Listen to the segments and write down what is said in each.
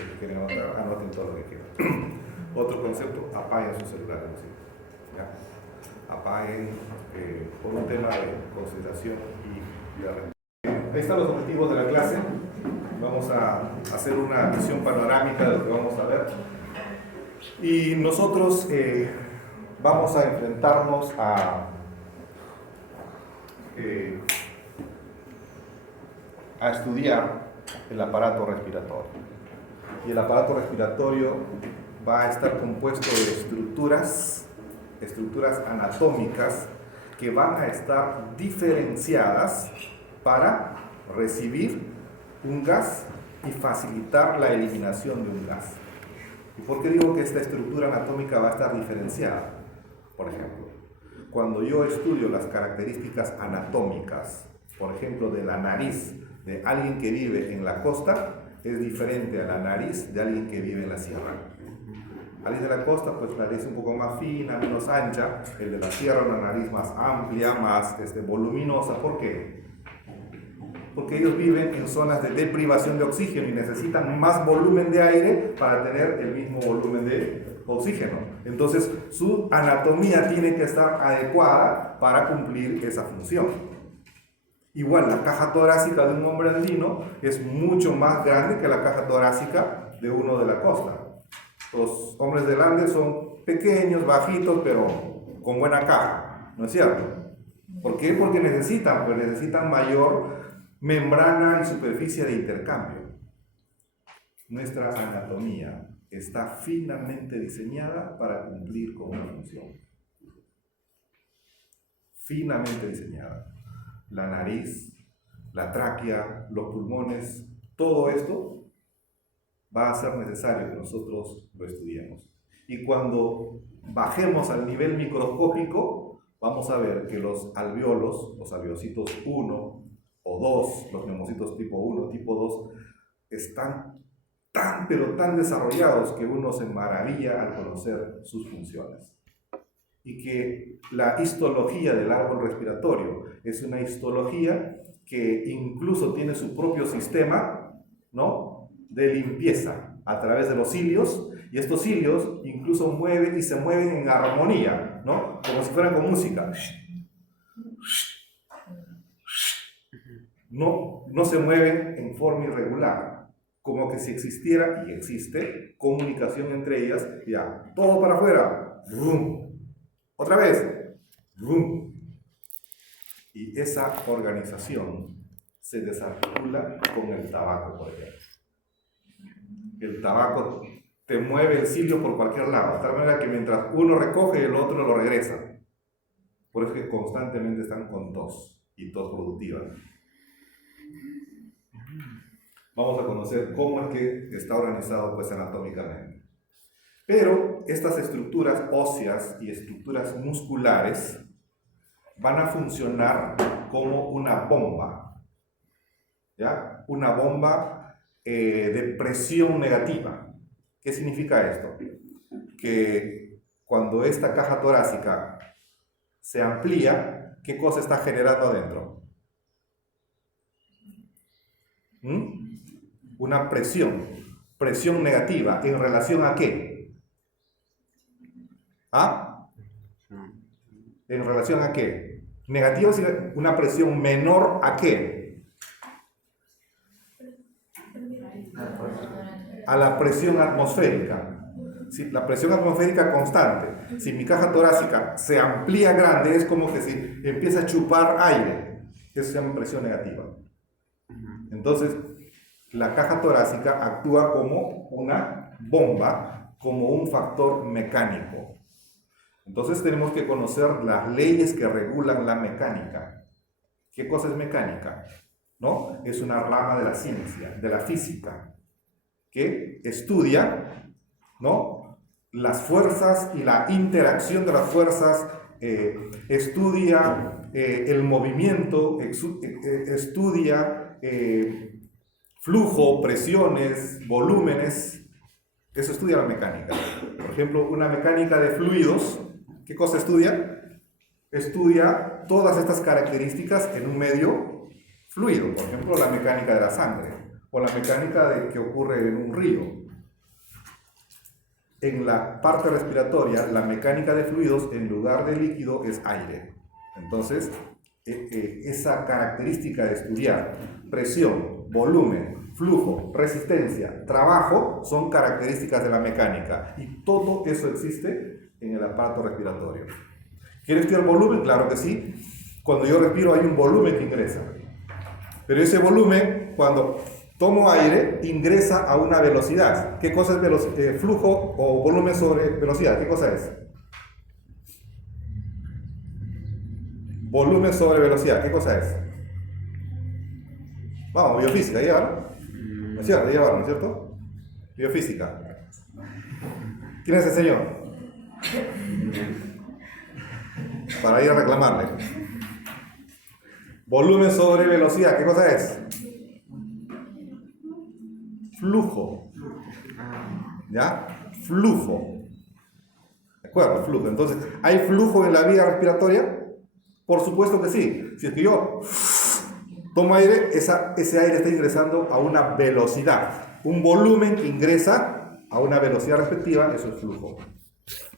muchos que quieren anotar, anoten todo lo que quieran. Otro concepto, apaguen su celular, ¿ya? Apaguen por un tema de consideración y de ahí están los objetivos de la clase. Vamos a hacer una visión panorámica de lo que vamos a ver. Y nosotros vamos a enfrentarnos a estudiar el aparato respiratorio. Y el aparato respiratorio va a estar compuesto de estructuras anatómicas que van a estar diferenciadas para recibir un gas y facilitar la eliminación de un gas. ¿Y por qué digo que esta estructura anatómica va a estar diferenciada? Por ejemplo, cuando yo estudio las características anatómicas, por ejemplo, de la nariz de alguien que vive en la costa, es diferente a la nariz de alguien que vive en la sierra. Alguien de la costa, pues la nariz un poco más fina, menos ancha. El de la sierra, una nariz más amplia, más voluminosa. ¿Por qué? Porque ellos viven en zonas de deprivación de oxígeno y necesitan más volumen de aire para tener el mismo volumen de oxígeno. Entonces, su anatomía tiene que estar adecuada para cumplir esa función. Igual, la caja torácica de un hombre andino es mucho más grande que la caja torácica de uno de la costa. Los hombres del Andes son pequeños, bajitos, pero con buena caja, ¿no es cierto? ¿Por qué? Porque necesitan mayor membrana y superficie de intercambio. Nuestra anatomía está finamente diseñada para cumplir con una función. Finamente diseñada. La nariz, la tráquea, los pulmones, todo esto va a ser necesario que nosotros lo estudiemos. Y cuando bajemos al nivel microscópico, vamos a ver que los alveolos, los alveocitos 1 o 2, los neumocitos tipo 1, tipo 2, están pero tan desarrollados que uno se maravilla al conocer sus funciones. Y que la histología del árbol respiratorio es una histología que incluso tiene su propio sistema, ¿no?, de limpieza a través de los cilios, y estos cilios incluso se mueven en armonía, ¿no?, como si fueran con música. No se mueven en forma irregular, como que si existiera, y existe, comunicación entre ellas, ya, todo para afuera, ¡brum! Otra vez, ¡brum! Y esa organización se desarticula con el tabaco, por ejemplo. El tabaco te mueve el cilio por cualquier lado, de tal manera que mientras uno recoge, el otro lo regresa. Por eso es que constantemente están con tos, y tos productiva. Vamos a conocer cómo es que está organizado, pues, anatómicamente. Pero estas estructuras óseas y estructuras musculares van a funcionar como una bomba, ¿ya? Una bomba de presión negativa. ¿Qué significa esto? Que cuando esta caja torácica se amplía, ¿qué cosa está generando adentro? Una presión negativa. ¿En relación a qué? ¿Ah? ¿En relación a qué? Negativa es una presión menor a qué? A la presión atmosférica. Si la presión atmosférica constante, si mi caja torácica se amplía grande, es como que si empieza a chupar aire. Eso se llama presión negativa. Entonces, la caja torácica actúa como una bomba, como un factor mecánico. Entonces tenemos que conocer las leyes que regulan la mecánica. ¿Qué cosa es mecánica? ¿No? Es una rama de la ciencia, de la física, que estudia, ¿no?, las fuerzas y la interacción de las fuerzas, estudia el movimiento, estudia flujo, presiones, volúmenes. Eso estudia la mecánica. Por ejemplo, una mecánica de fluidos, ¿qué cosa estudia? Estudia todas estas características en un medio fluido. Por ejemplo, la mecánica de la sangre, o la mecánica de que ocurre en un río, en la parte respiratoria, la mecánica de fluidos, en lugar de líquido, es aire. Entonces, esa característica de estudiar presión, volumen, flujo, resistencia, trabajo, son características de la mecánica. Y todo eso existe en el aparato respiratorio. ¿Quiere estudiar volumen? Claro que sí. Cuando yo respiro hay un volumen que ingresa. Pero ese volumen, cuando tomo aire, ingresa a una velocidad. ¿Qué cosa es flujo o volumen sobre velocidad? ¿Qué cosa es? Volumen sobre velocidad. ¿Qué cosa es? Vamos, biofísica, ¿llevaron? ¿No es cierto? ¿Llevaron, no es cierto? Biofísica. ¿Quién es el señor? Para ir a reclamarle. Volumen sobre velocidad. ¿Qué cosa es? Flujo. ¿Ya? Flujo. ¿De acuerdo? Flujo. Entonces, ¿hay flujo en la vía respiratoria? Por supuesto que sí. Si es que yo tomo aire, ese aire está ingresando a una velocidad. Un volumen que ingresa a una velocidad respectiva, eso es flujo.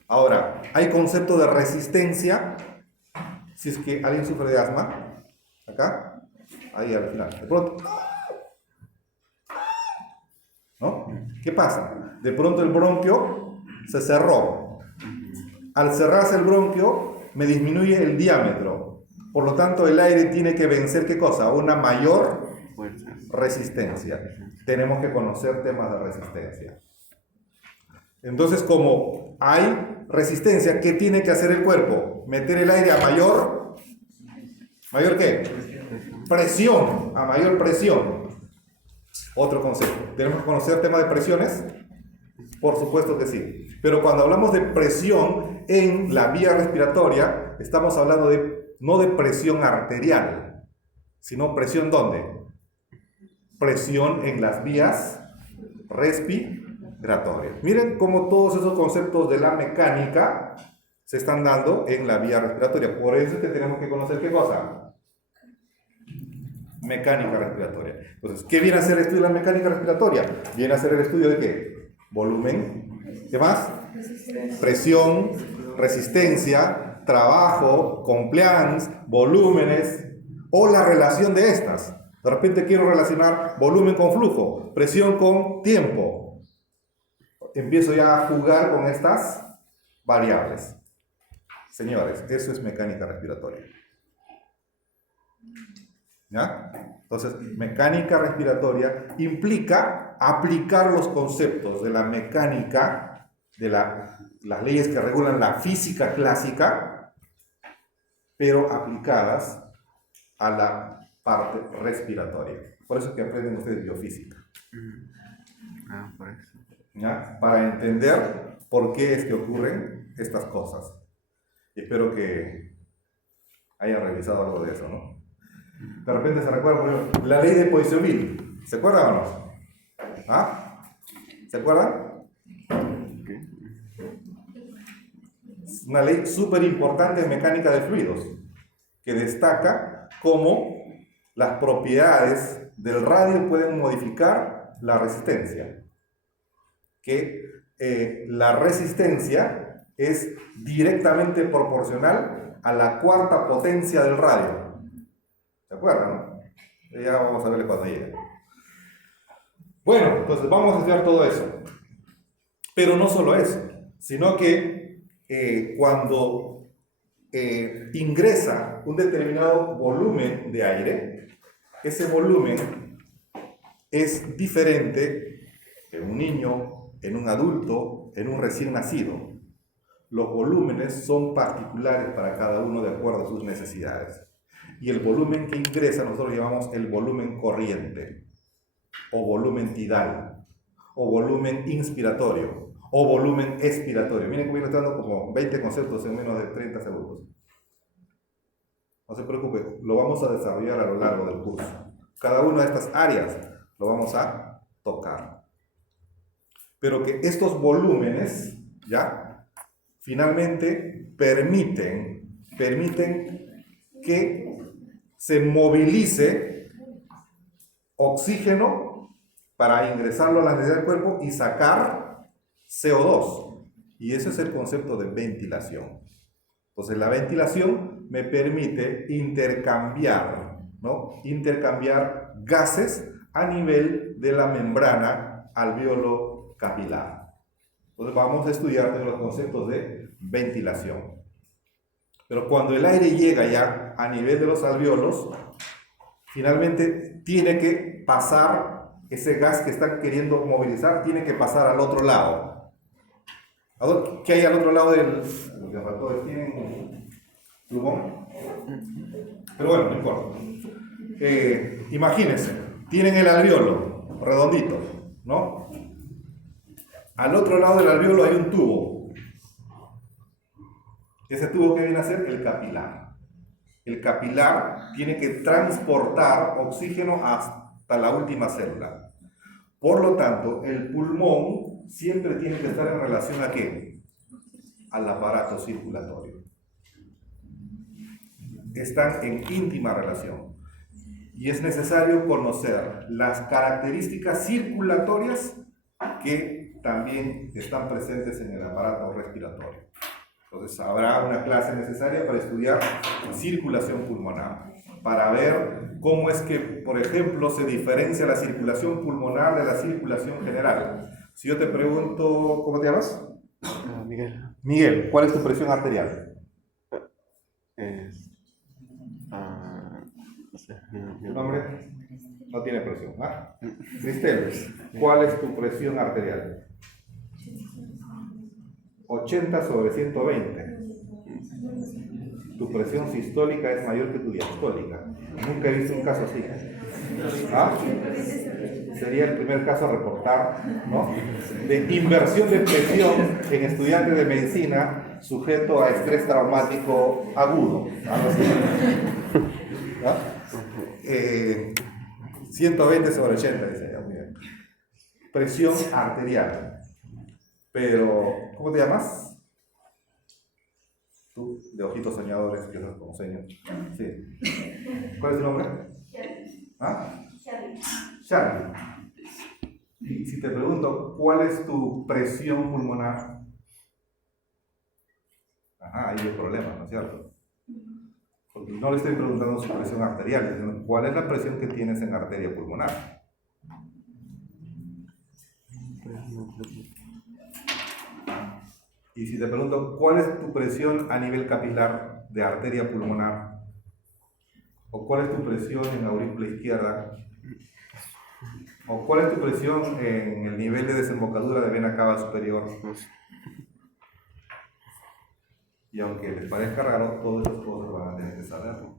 Ahora, hay concepto de resistencia. Si es que alguien sufre de asma, acá, ahí al final, de pronto, ¿no? ¿Qué pasa? De pronto el bronquio se cerró. Al cerrarse el bronquio, me disminuye el diámetro. Por lo tanto, el aire tiene que vencer, ¿qué cosa? Una mayor resistencia. Tenemos que conocer temas de resistencia. Entonces, como hay resistencia, ¿qué tiene que hacer el cuerpo? Meter el aire a mayor... ¿Mayor qué? Presión, a mayor presión. Otro concepto. ¿Tenemos que conocer temas de presiones? Por supuesto que sí. Pero cuando hablamos de presión en la vía respiratoria, estamos hablando no de presión arterial, sino presión ¿dónde? Presión en las vías respiratorias. Miren cómo todos esos conceptos de la mecánica se están dando en la vía respiratoria. Por eso es que tenemos que conocer ¿qué cosa? Mecánica respiratoria. Entonces, ¿qué viene a ser el estudio de la mecánica respiratoria? Viene a ser el estudio de ¿qué? Volumen. ¿Qué más? Presión, resistencia, trabajo, compliance, volúmenes o la relación de estas. De repente quiero relacionar volumen con flujo, presión con tiempo. Empiezo ya a jugar con estas variables. Señores, eso es mecánica respiratoria. ¿Ya? Entonces, mecánica respiratoria implica aplicar los conceptos de la mecánica, de las leyes que regulan la física clásica, pero aplicadas a la parte respiratoria. Por eso es que aprenden ustedes biofísica. Por eso. ¿Ya? Para entender por qué es que ocurren estas cosas. Y espero que hayan revisado algo de eso, ¿no? De repente se recuerda, por ejemplo, la ley de Poiseuille. ¿Se acuerdan o no? ¿Ah? ¿Se acuerdan? Es una ley súper importante en mecánica de fluidos, que destaca cómo las propiedades del radio pueden modificar la resistencia. Que la resistencia es directamente proporcional a la cuarta potencia del radio. ¿Se acuerdan, no? Ya vamos a verle cuando llegue. Bueno, entonces vamos a estudiar todo eso. Pero no solo eso, sino que cuando ingresa un determinado volumen de aire, ese volumen es diferente en un niño, en un adulto, en un recién nacido. Los volúmenes son particulares para cada uno de acuerdo a sus necesidades. Y el volumen que ingresa nosotros llamamos el volumen corriente, o volumen tidal, o volumen inspiratorio, o volumen expiratorio. Miren cómo estoy dando como 20 conceptos en menos de 30 segundos. No se preocupe, lo vamos a desarrollar a lo largo del curso. Cada una de estas áreas lo vamos a tocar. Pero que estos volúmenes, ¿ya? Finalmente permiten que se movilice oxígeno para ingresarlo a la necesidad del cuerpo y sacar CO2. Y ese es el concepto de ventilación. Entonces, la ventilación me permite intercambiar, ¿no? Intercambiar gases a nivel de la membrana alveolo capilar. Entonces, vamos a estudiar los conceptos de ventilación. Pero cuando el aire llega ya a nivel de los alveolos, finalmente tiene que pasar ese gas que están queriendo movilizar, tiene que pasar al otro lado. ¿Qué hay al otro lado del...? ¿Tienen plumón? Pero bueno, no importa. Imagínense, tienen el alveolo redondito, ¿no? Al otro lado del alveolo hay un tubo. Ese tubo, ¿qué viene a ser? El capilar. El capilar tiene que transportar oxígeno hasta la última célula. Por lo tanto, el pulmón siempre tiene que estar en relación ¿a qué? Al aparato circulatorio. Están en íntima relación. Y es necesario conocer las características circulatorias que también están presentes en el aparato respiratorio. Entonces, habrá una clase necesaria para estudiar circulación pulmonar, para ver cómo es que, por ejemplo, se diferencia la circulación pulmonar de la circulación general. Si yo te pregunto, ¿cómo te llamas? Miguel. Miguel, ¿cuál es tu presión arterial? No sé. ¿Tu nombre? No tiene presión. ¿Ah? Cristel, ¿cuál es tu presión arterial? 80/120. Tu presión sistólica es mayor que tu diastólica. Nunca he visto un caso así. ¿Ah? Sería el primer caso a reportar, ¿no? De inversión de presión en estudiantes de medicina sujeto a estrés traumático agudo. Algo así. ¿No? 120/80, dice ella. Presión arterial. Pero, ¿cómo te llamas? Tú, de ojitos soñadores, que estás como señor. Sí. ¿Cuál es tu nombre? ¿Ah? Charlie. Y si te pregunto, ¿cuál es tu presión pulmonar? Ajá, ahí hay un problema, ¿no es cierto? Porque no le estoy preguntando su presión arterial, sino cuál es la presión que tienes en arteria pulmonar. Y si te pregunto, ¿cuál es tu presión a nivel capilar de arteria pulmonar? ¿O cuál es tu presión en la aurícula izquierda? ¿O cuál es tu presión en el nivel de desembocadura de vena cava superior? Y aunque les parezca raro, todas esas cosas van a tener que saberlo.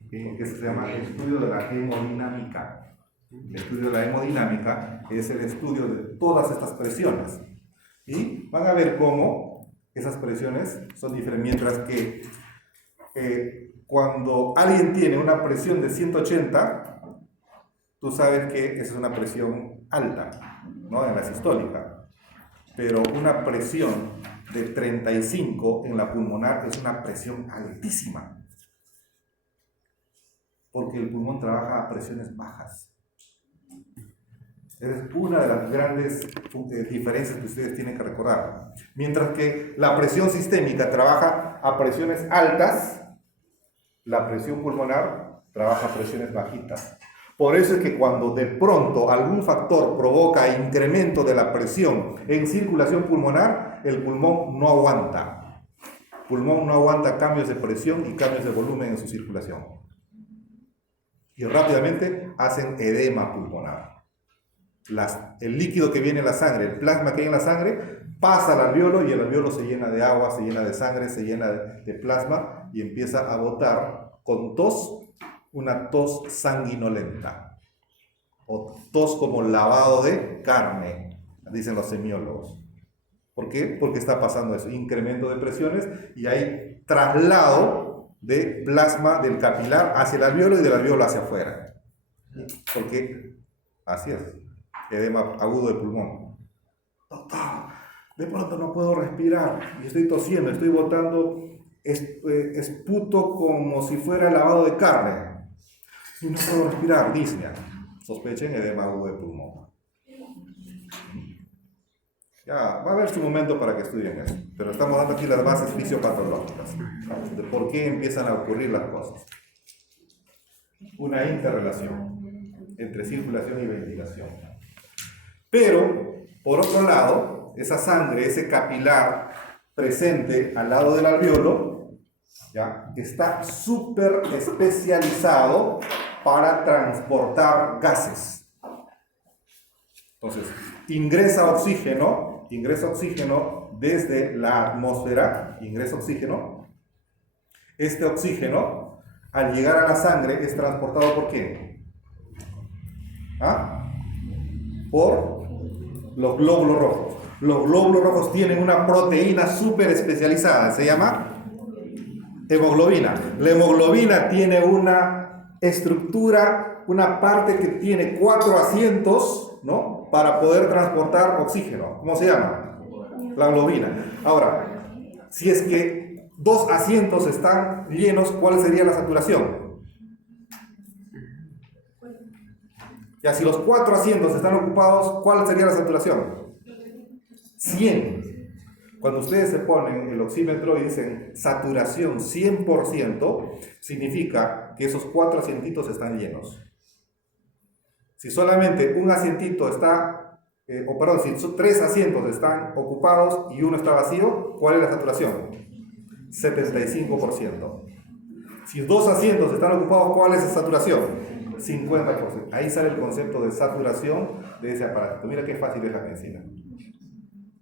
Porque eso se llama el estudio de la hemodinámica. El estudio de la hemodinámica es el estudio de todas estas presiones. Y van a ver cómo esas presiones son diferentes, mientras que cuando alguien tiene una presión de 180, tú sabes que esa es una presión alta, ¿no? En la sistólica. Pero una presión de 35 en la pulmonar es una presión altísima. Porque el pulmón trabaja a presiones bajas. Es una de las grandes diferencias que ustedes tienen que recordar. Mientras que la presión sistémica trabaja a presiones altas, la presión pulmonar trabaja a presiones bajitas. Por eso es que cuando de pronto algún factor provoca incremento de la presión en circulación pulmonar, el pulmón no aguanta. El pulmón no aguanta cambios de presión y cambios de volumen en su circulación. Y rápidamente hacen edema pulmonar. El líquido que viene en la sangre, el plasma que hay en la sangre, pasa al alveolo y el alveolo se llena de agua, se llena de sangre, se llena de plasma y empieza a botar con tos, una tos sanguinolenta o tos como lavado de carne, dicen los semiólogos. ¿Por qué? Porque está pasando eso, incremento de presiones y hay traslado de plasma del capilar hacia el alveolo y del alveolo hacia afuera. Porque así es. Edema agudo de pulmón. Doctor, de pronto no puedo respirar y estoy tosiendo, estoy botando esputo como si fuera lavado de carne y no puedo respirar, disnea. Sospechen edema agudo de pulmón. Ya, va a haber su momento para que estudien eso, pero estamos dando aquí las bases fisiopatológicas, de por qué empiezan a ocurrir las cosas. Una interrelación entre circulación y ventilación. Pero, por otro lado, esa sangre, ese capilar presente al lado del alveolo, ¿ya?, está súper especializado para transportar gases. Entonces, ingresa oxígeno desde la atmósfera, ingresa oxígeno. Este oxígeno, al llegar a la sangre, es transportado ¿por qué? Por los glóbulos rojos. Los glóbulos rojos tienen una proteína súper especializada, se llama hemoglobina. La hemoglobina tiene una estructura, una parte que tiene 4 asientos, ¿no?, para poder transportar oxígeno. ¿Cómo se llama? La globina. Ahora, si es que 2 asientos están llenos, ¿cuál sería la saturación? Ya, si los 4 asientos están ocupados, ¿cuál sería la saturación? 100. Cuando ustedes se ponen el oxímetro y dicen saturación 100%, significa que esos 4 asientitos están llenos. Si solamente un asientito está, si 3 asientos están ocupados y uno está vacío, ¿cuál es la saturación? 75%. Si 2 asientos están ocupados, ¿cuál es la saturación? 50%. Ahí sale el concepto de saturación de ese aparato. Mira qué fácil es la medicina.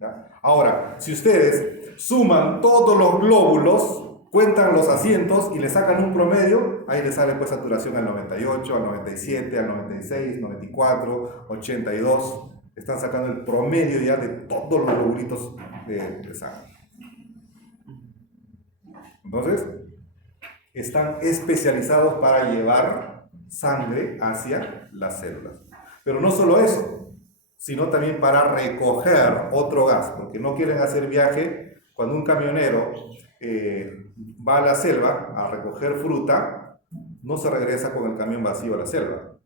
¿Ya? Ahora, si ustedes suman todos los glóbulos, cuentan los asientos y le sacan un promedio, ahí les sale pues saturación al 98, al 97, al 96, 94, 82. Están sacando el promedio ya de todos los globulitos de sangre. Entonces, están especializados para llevar sangre hacia las células. Pero no solo eso, sino también para recoger otro gas, porque no quieren hacer viaje. Cuando un camionero va a la selva a recoger fruta, no se regresa con el camión vacío a la selva,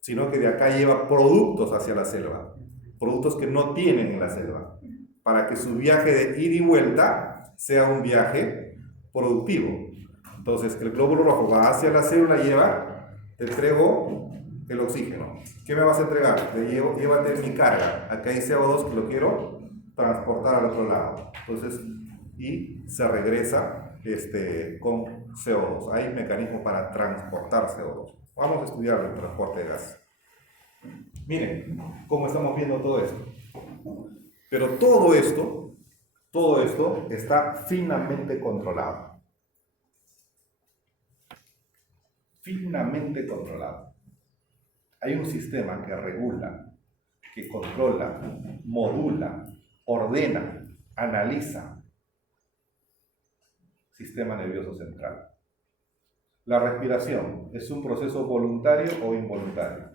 sino que de acá lleva productos hacia la selva, productos que no tienen en la selva, para que su viaje de ida y vuelta sea un viaje productivo. Entonces el glóbulo rojo va hacia la célula y lleva, te entrego el oxígeno. ¿Qué me vas a entregar? Llévate mi carga. Acá hay CO2 que lo quiero transportar al otro lado. Entonces, y se regresa con CO2. Hay mecanismos para transportar CO2. Vamos a estudiar el transporte de gas. Miren cómo estamos viendo todo esto. Pero todo esto está finamente controlado. Finamente controlado. Hay un sistema que regula, que controla, modula, ordena, analiza. Sistema nervioso central. La respiración, ¿es un proceso voluntario o involuntario?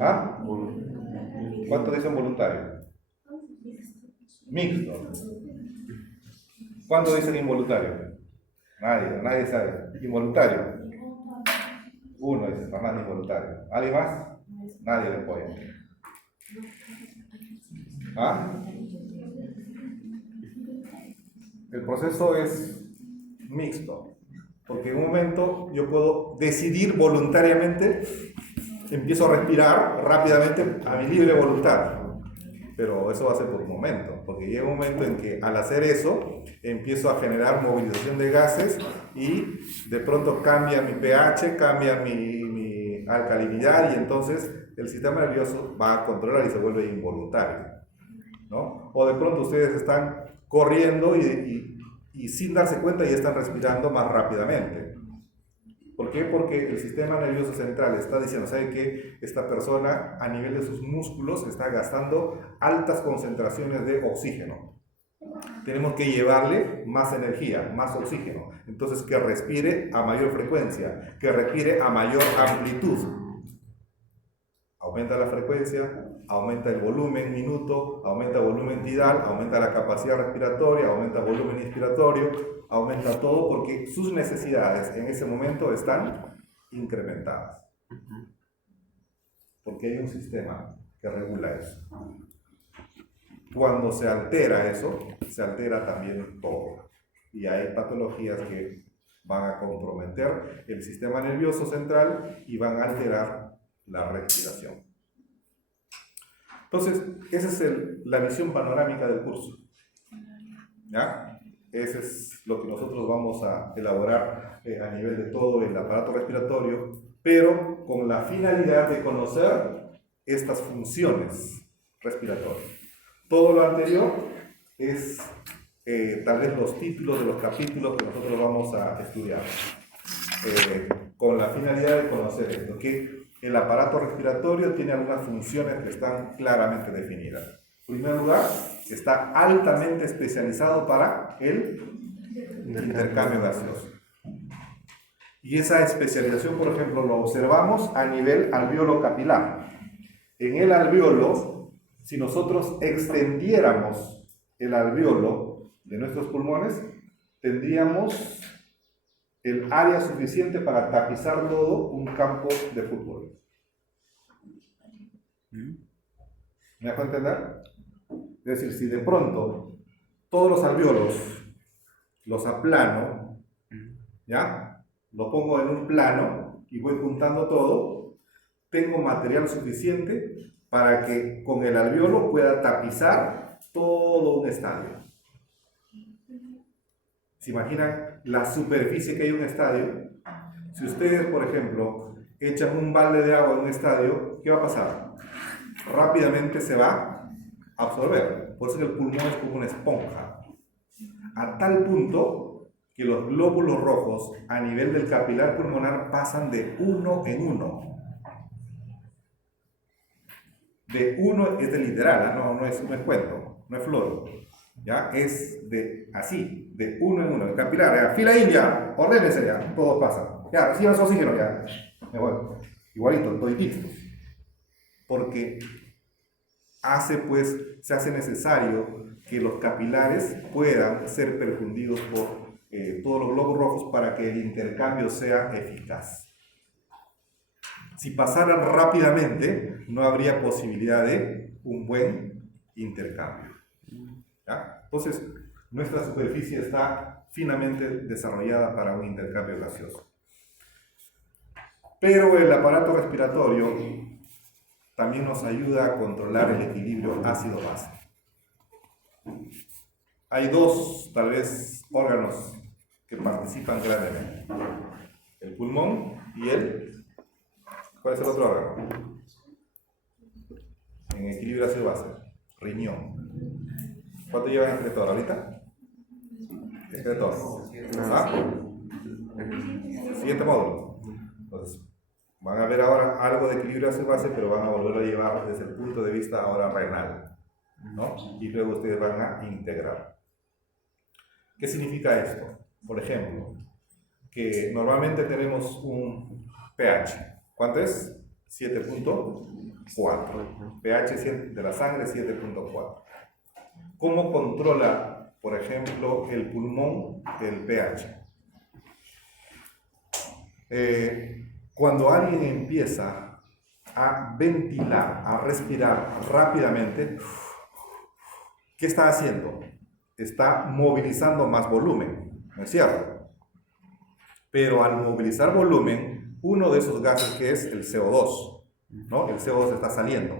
¿Ah? ¿Cuántos dicen voluntario? Mixto. ¿Cuántos dicen involuntario? Nadie sabe. Involuntario. Uno dice, Fernando, involuntario. ¿Alguien más? Nadie le apoya. ¿Ah? El proceso es mixto, porque en un momento yo puedo decidir voluntariamente, empiezo a respirar rápidamente a mi libre voluntad, pero eso va a ser por un momento, porque llega un momento en que al hacer eso empiezo a generar movilización de gases y de pronto cambia mi pH, cambia mi alcalinidad, y entonces el sistema nervioso va a controlar y se vuelve involuntario, ¿no? O de pronto ustedes están corriendo y sin darse cuenta ya están respirando más rápidamente. ¿Por qué? Porque el sistema nervioso central está diciendo, ¿sabe qué? Esta persona a nivel de sus músculos está gastando altas concentraciones de oxígeno. Tenemos que llevarle más energía, más oxígeno. Entonces que respire a mayor frecuencia, que respire a mayor amplitud. Aumenta la frecuencia, aumenta el volumen minuto, aumenta el volumen tidal, aumenta la capacidad respiratoria, aumenta el volumen inspiratorio, aumenta todo porque sus necesidades en ese momento están incrementadas. Porque hay un sistema que regula eso. cuando se altera eso, se altera también todo. Y hay patologías que van a comprometer el sistema nervioso central y van a alterar la respiración. Entonces, esa es la visión panorámica del curso. ¿Ya? Ese es lo que nosotros vamos a elaborar a nivel de todo el aparato respiratorio, pero con la finalidad de conocer estas funciones respiratorias. Todo lo anterior es tal vez los títulos de los capítulos que nosotros vamos a estudiar, con la finalidad de conocer esto, que el aparato respiratorio tiene algunas funciones que están claramente definidas. En primer lugar, está altamente especializado para el intercambio gaseoso. Y esa especialización, por ejemplo, lo observamos a nivel alveolo capilar. En el alveolo, si nosotros extendiéramos el alveolo de nuestros pulmones, tendríamos el área suficiente para tapizar todo un campo de fútbol. ¿Me dejo entender? Es decir, si de pronto todos los alveolos los aplano, ¿ya? Lo pongo en un plano y voy juntando todo, tengo material suficiente para que con el alveolo pueda tapizar todo un estadio. ¿Se imaginan la superficie que hay en un estadio? Si ustedes, por ejemplo, echan un balde de agua en un estadio, ¿qué va a pasar? Rápidamente se va a absorber. Por eso el pulmón es como una esponja. A tal punto que los glóbulos rojos a nivel del capilar pulmonar pasan de uno en uno. De uno es de literal, no es cuento, no es floro. ¿Ya? Es de así, de uno en uno. El capilar, ya, fila india, ordénense ya, todos pasan. Ya, reciban su oxígeno, ya. Me voy. Igualito, toditito. Porque se hace necesario que los capilares puedan ser perfundidos por todos los glóbulos rojos para que el intercambio sea eficaz. Si pasaran rápidamente, no habría posibilidad de un buen intercambio. ¿Ya? Entonces, nuestra superficie está finamente desarrollada para un intercambio gaseoso. Pero el aparato respiratorio también nos ayuda a controlar el equilibrio ácido-base. Hay dos, tal vez, órganos que participan grandemente. El pulmón y ¿cuál es el otro órgano? En equilibrio ácido-base. Riñón. ¿Cuánto llevan entre todos ahorita? Entre todos. ¿Ah? Siguiente módulo. Entonces, van a ver ahora algo de equilibrio ácido-base, pero van a volver a llevar desde el punto de vista ahora renal, ¿no? Y luego ustedes van a integrar. ¿Qué significa esto? Por ejemplo, que normalmente tenemos un pH. ¿Cuánto es? 7.4. pH de la sangre 7.4. ¿Cómo controla, por ejemplo, el pulmón el pH? Cuando alguien empieza a ventilar, a respirar rápidamente, ¿qué está haciendo? Está movilizando más volumen, ¿no es cierto? Pero al movilizar volumen, uno de esos gases que es el CO2, ¿no? El CO2 está saliendo.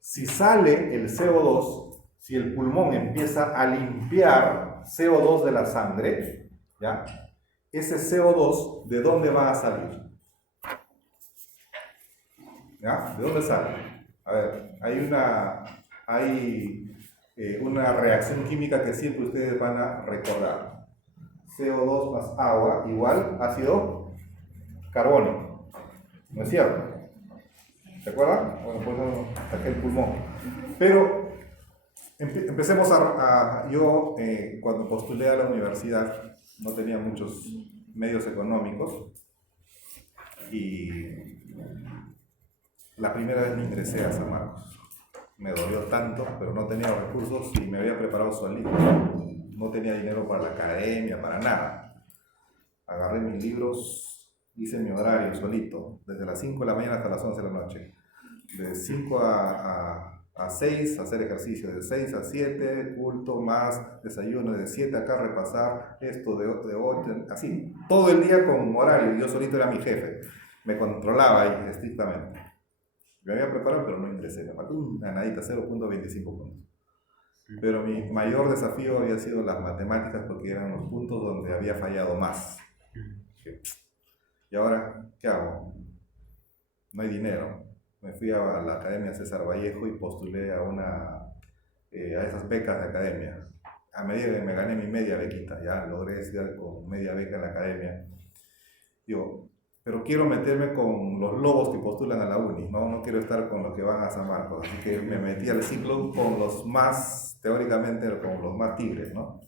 Si sale el CO2, si el pulmón empieza a limpiar CO2 de la sangre, ¿ya? Ese CO2, ¿de dónde va a salir? ¿Ya? ¿De dónde sale? A ver, hay una reacción química que siempre ustedes van a recordar. CO2 más agua igual ácido carbónico. ¿No es cierto? ¿Se acuerdan? Bueno, pues saqué el pulmón. Pero empecemos yo cuando postulé a la universidad no tenía muchos medios económicos y la primera vez me ingresé a San Marcos. Me dolió tanto, pero no tenía recursos y me había preparado solito. No tenía dinero para la academia, para nada. Agarré mis libros, hice mi horario solito, desde las 5 de la mañana hasta las 11 de la noche. De 5 a 6, hacer ejercicio, de 6 a 7, culto más desayuno, de 7 acá repasar esto, de 8, así, todo el día con horario. Yo solito era mi jefe, me controlaba ahí estrictamente. Me había preparado, pero no ingresé, me faltó una nadita, 0.25 puntos. Pero mi mayor desafío había sido las matemáticas, porque eran los puntos donde había fallado más. ¿Y ahora qué hago? No hay dinero. Me fui a la Academia César Vallejo y postulé a esas becas de academia. A medida que me gané mi media bequita, ya logré estudiar con media beca en la academia. Digo, pero quiero meterme con los lobos que postulan a la uni, no quiero estar con los que van a San Marcos. Así que me metí al ciclo con los más, teóricamente, con los más tigres, ¿no?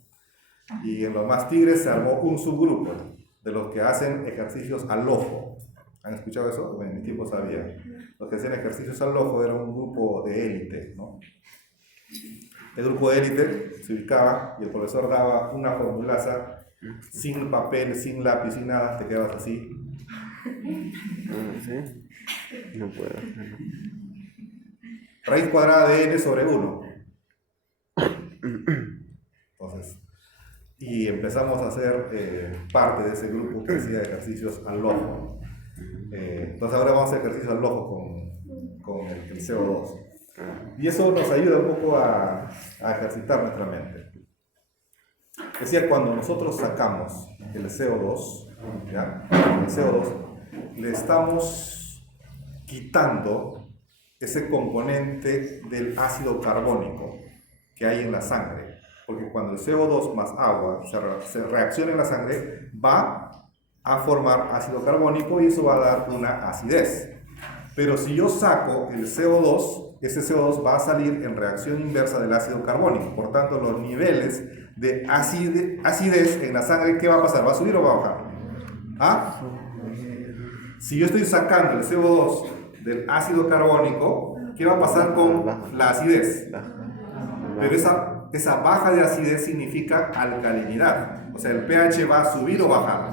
Y en los más tigres se armó un subgrupo de los que hacen ejercicios al ojo. ¿Han escuchado eso? En mi tiempo sabía. Los que hacían ejercicios al ojo era un grupo de élite, ¿no? El grupo de élite se ubicaba y el profesor daba una formulaza sin papel, sin lápiz, sin nada, te quedabas así. ¿Sí? No puedo. No. Raíz cuadrada de n sobre 1. Entonces, y empezamos a hacer parte de ese grupo que hacía ejercicios al ojo. Entonces ahora vamos a hacer ejercicios al ojo con el CO2. Y eso nos ayuda un poco a ejercitar nuestra mente. Decía, cuando nosotros sacamos el CO2, ¿ya? El CO2, le estamos quitando ese componente del ácido carbónico que hay en la sangre. Porque cuando el CO2 más agua se reacciona en la sangre, va a formar ácido carbónico y eso va a dar una acidez. Pero si yo saco el CO2, ese CO2 va a salir en reacción inversa del ácido carbónico. Por tanto, los niveles de acidez en la sangre, ¿qué va a pasar? ¿Va a subir o va a bajar? ¿Ah? Si yo estoy sacando el CO2 del ácido carbónico, ¿qué va a pasar con la acidez? Pero esa baja de acidez significa alcalinidad. O sea, el pH va a subir o bajar.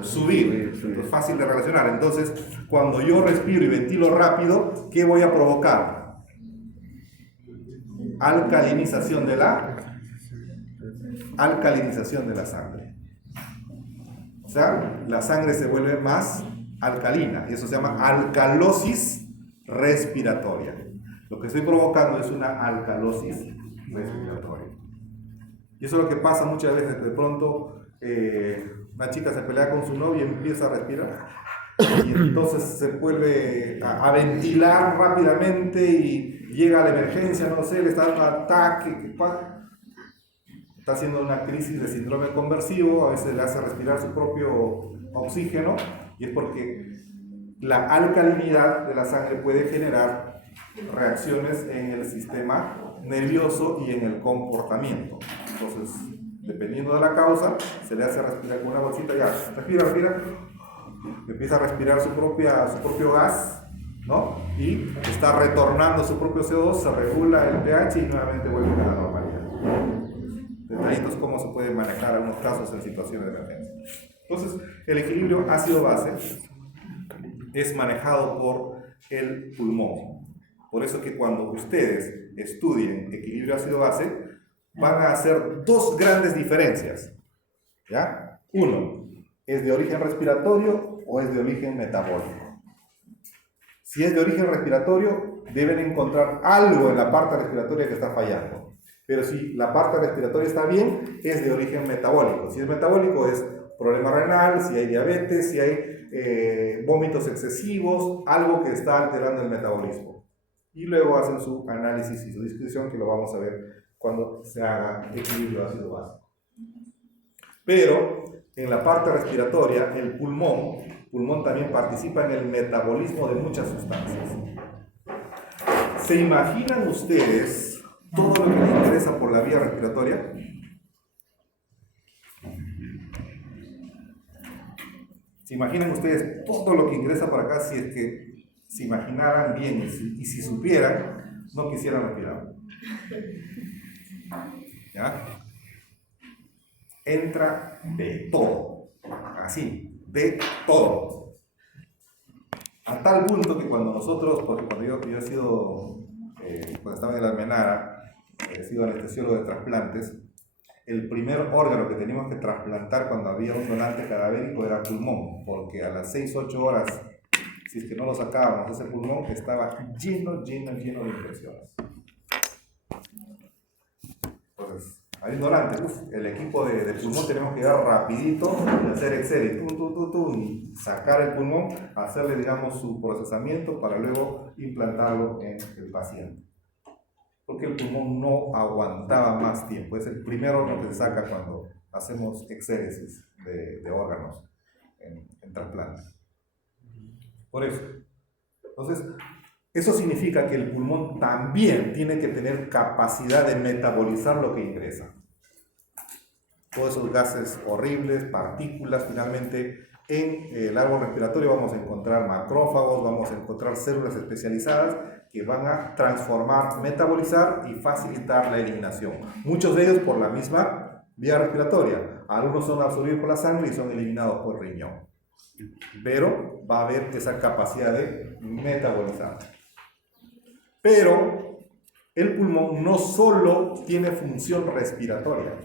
Subir. Es fácil de relacionar. Entonces, cuando yo respiro y ventilo rápido, ¿qué voy a provocar? Alcalinización de la sangre. O sea, la sangre se vuelve más alcalina y eso se llama alcalosis respiratoria. Lo que estoy provocando es una alcalosis respiratoria. Y eso es lo que pasa muchas veces. De pronto, una chica se pelea con su novio y empieza a respirar. Y entonces se vuelve a ventilar rápidamente y llega a la emergencia, no sé, le está dando un ataque, está haciendo una crisis de síndrome conversivo, a veces le hace respirar su propio oxígeno, y es porque la alcalinidad de la sangre puede generar reacciones en el sistema nervioso y en el comportamiento. Entonces, dependiendo de la causa, se le hace respirar con una bolsita, ya, respira, empieza a respirar su propio gas, ¿no? Y está retornando su propio CO2, se regula el pH y nuevamente vuelve a la normalidad. Detallitos cómo se puede manejar algunos casos en situaciones de emergencia. Entonces, el equilibrio ácido-base es manejado por el pulmón. Por eso que cuando ustedes estudien equilibrio ácido-base, van a hacer dos grandes diferencias. ¿Ya? Uno, ¿es de origen respiratorio o es de origen metabólico? Si es de origen respiratorio, deben encontrar algo en la parte respiratoria que está fallando. Pero si la parte respiratoria está bien, es de origen metabólico. Si es metabólico, es problema renal, si hay diabetes, si hay vómitos excesivos, algo que está alterando el metabolismo. Y luego hacen su análisis y su descripción, que lo vamos a ver cuando se haga equilibrio ácido-base. Pero en la parte respiratoria, el pulmón también participa en el metabolismo de muchas sustancias. ¿Se imaginan ustedes todo lo que les interesa por la vía respiratoria? ¿Se imaginan ustedes todo lo que ingresa por acá si es que se imaginaran bien y si supieran, no quisieran respirar? ¿Ya? Entra de todo, así, de todo. A tal punto que cuando nosotros, porque cuando yo he sido cuando estaba en el Almenara, he sido anestesiólogo de trasplantes. El primer órgano que teníamos que trasplantar cuando había un donante cadavérico era pulmón, porque a las 6-8 horas, si es que no lo sacábamos, ese pulmón estaba lleno de infecciones. Entonces, hay un donante, el equipo de pulmón tenemos que ir rapidito y hacer Excel y sacar el pulmón, hacerle, digamos, su procesamiento para luego implantarlo en el paciente. Porque el pulmón no aguantaba más tiempo. Es el primer órgano que se saca cuando hacemos exéresis de órganos en trasplante. Por eso. Entonces, eso significa que el pulmón también tiene que tener capacidad de metabolizar lo que ingresa. Todos esos gases horribles, partículas, finalmente en el árbol respiratorio vamos a encontrar macrófagos, vamos a encontrar células especializadas que van a transformar, metabolizar y facilitar la eliminación. Muchos de ellos por la misma vía respiratoria. Algunos son absorbidos por la sangre y son eliminados por el riñón. Pero va a haber esa capacidad de metabolizar. Pero el pulmón no solo tiene función respiratoria,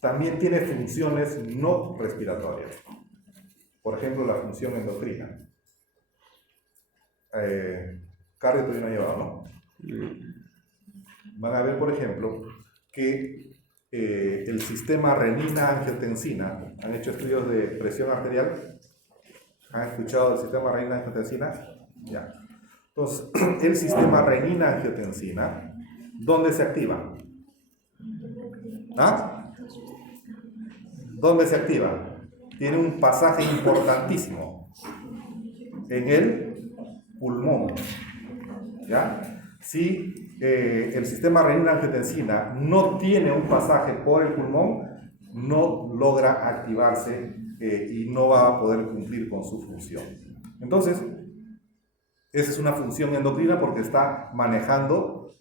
también tiene funciones no respiratorias. Por ejemplo, la función endocrina. Cardio todavía no ha llevado, ¿no? Van a ver, por ejemplo, que el sistema renina-angiotensina, ¿han hecho estudios de presión arterial? ¿Han escuchado del sistema renina-angiotensina? Ya. Entonces, el sistema renina-angiotensina, ¿dónde se activa? ¿Ah? ¿Dónde se activa? Tiene un pasaje importantísimo en el pulmón. ¿Ya? Si el sistema renina-angiotensina no tiene un pasaje por el pulmón, no logra activarse y no va a poder cumplir con su función. Entonces, esa es una función endocrina porque está manejando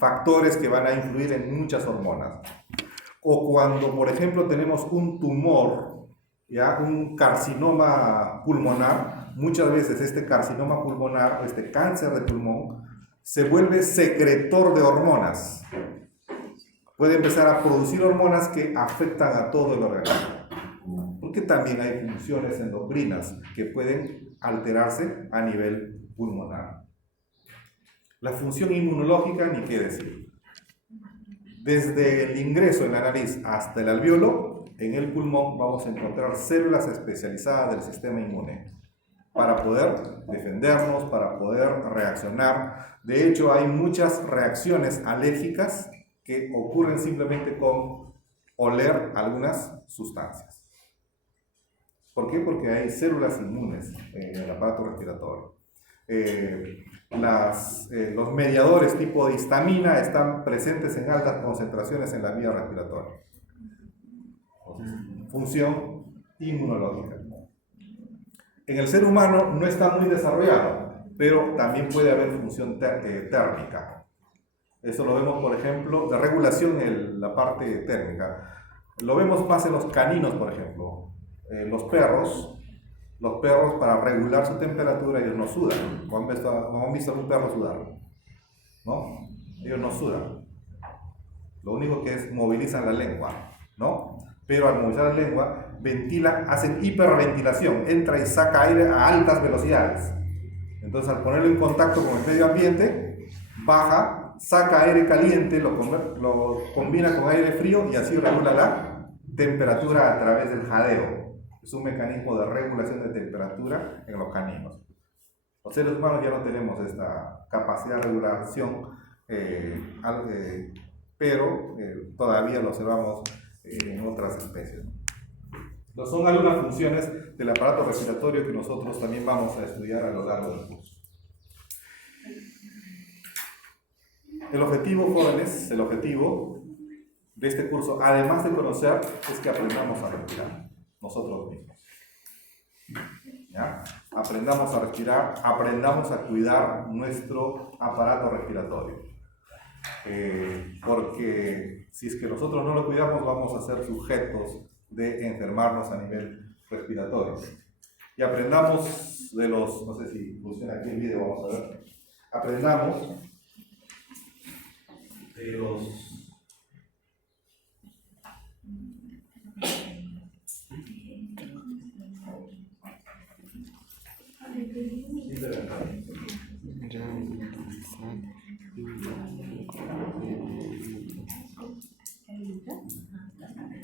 factores que van a influir en muchas hormonas. O cuando, por ejemplo, tenemos un tumor, ¿ya? Un carcinoma pulmonar, muchas veces este carcinoma pulmonar, este cáncer de pulmón, se vuelve secretor de hormonas. Puede empezar a producir hormonas que afectan a todo el organismo. Porque también hay funciones endocrinas que pueden alterarse a nivel pulmonar. La función inmunológica, ni qué decir. Desde el ingreso en la nariz hasta el alveolo, en el pulmón vamos a encontrar células especializadas del sistema inmune para poder defendernos, para poder reaccionar. De hecho, hay muchas reacciones alérgicas que ocurren simplemente con oler algunas sustancias. ¿Por qué? Porque hay células inmunes en el aparato respiratorio. Los mediadores tipo de histamina están presentes en altas concentraciones en la vía respiratoria. Función inmunológica. En el ser humano no está muy desarrollado, pero también puede haber función térmica. Eso lo vemos, por ejemplo, de regulación en la parte térmica. Lo vemos más en los caninos, por ejemplo. Los perros para regular su temperatura, ellos no sudan. ¿No han visto a un perro sudar? ¿No? Ellos no sudan. Lo único que es movilizan la lengua, ¿no? Pero al movilizar la lengua, ventilan, hacen hiperventilación, entra y saca aire a altas velocidades. Entonces, al ponerlo en contacto con el medio ambiente, baja, saca aire caliente, lo combina con aire frío y así regula la temperatura a través del jadeo. Es un mecanismo de regulación de temperatura en los caninos. Los seres humanos ya no tenemos esta capacidad de regulación, pero todavía lo observamos en otras especies. Entonces, son algunas funciones del aparato respiratorio que nosotros también vamos a estudiar a lo largo del curso. El objetivo, jóvenes, el objetivo de este curso, además de conocer, es que aprendamos a respirar nosotros mismos. ¿Ya? Aprendamos a respirar, aprendamos a cuidar nuestro aparato respiratorio. Porque si es que nosotros no lo cuidamos, vamos a ser sujetos de enfermarnos a nivel respiratorio. y aprendamos de los, no sé si funciona aquí el video, vamos a ver, aprendamos de los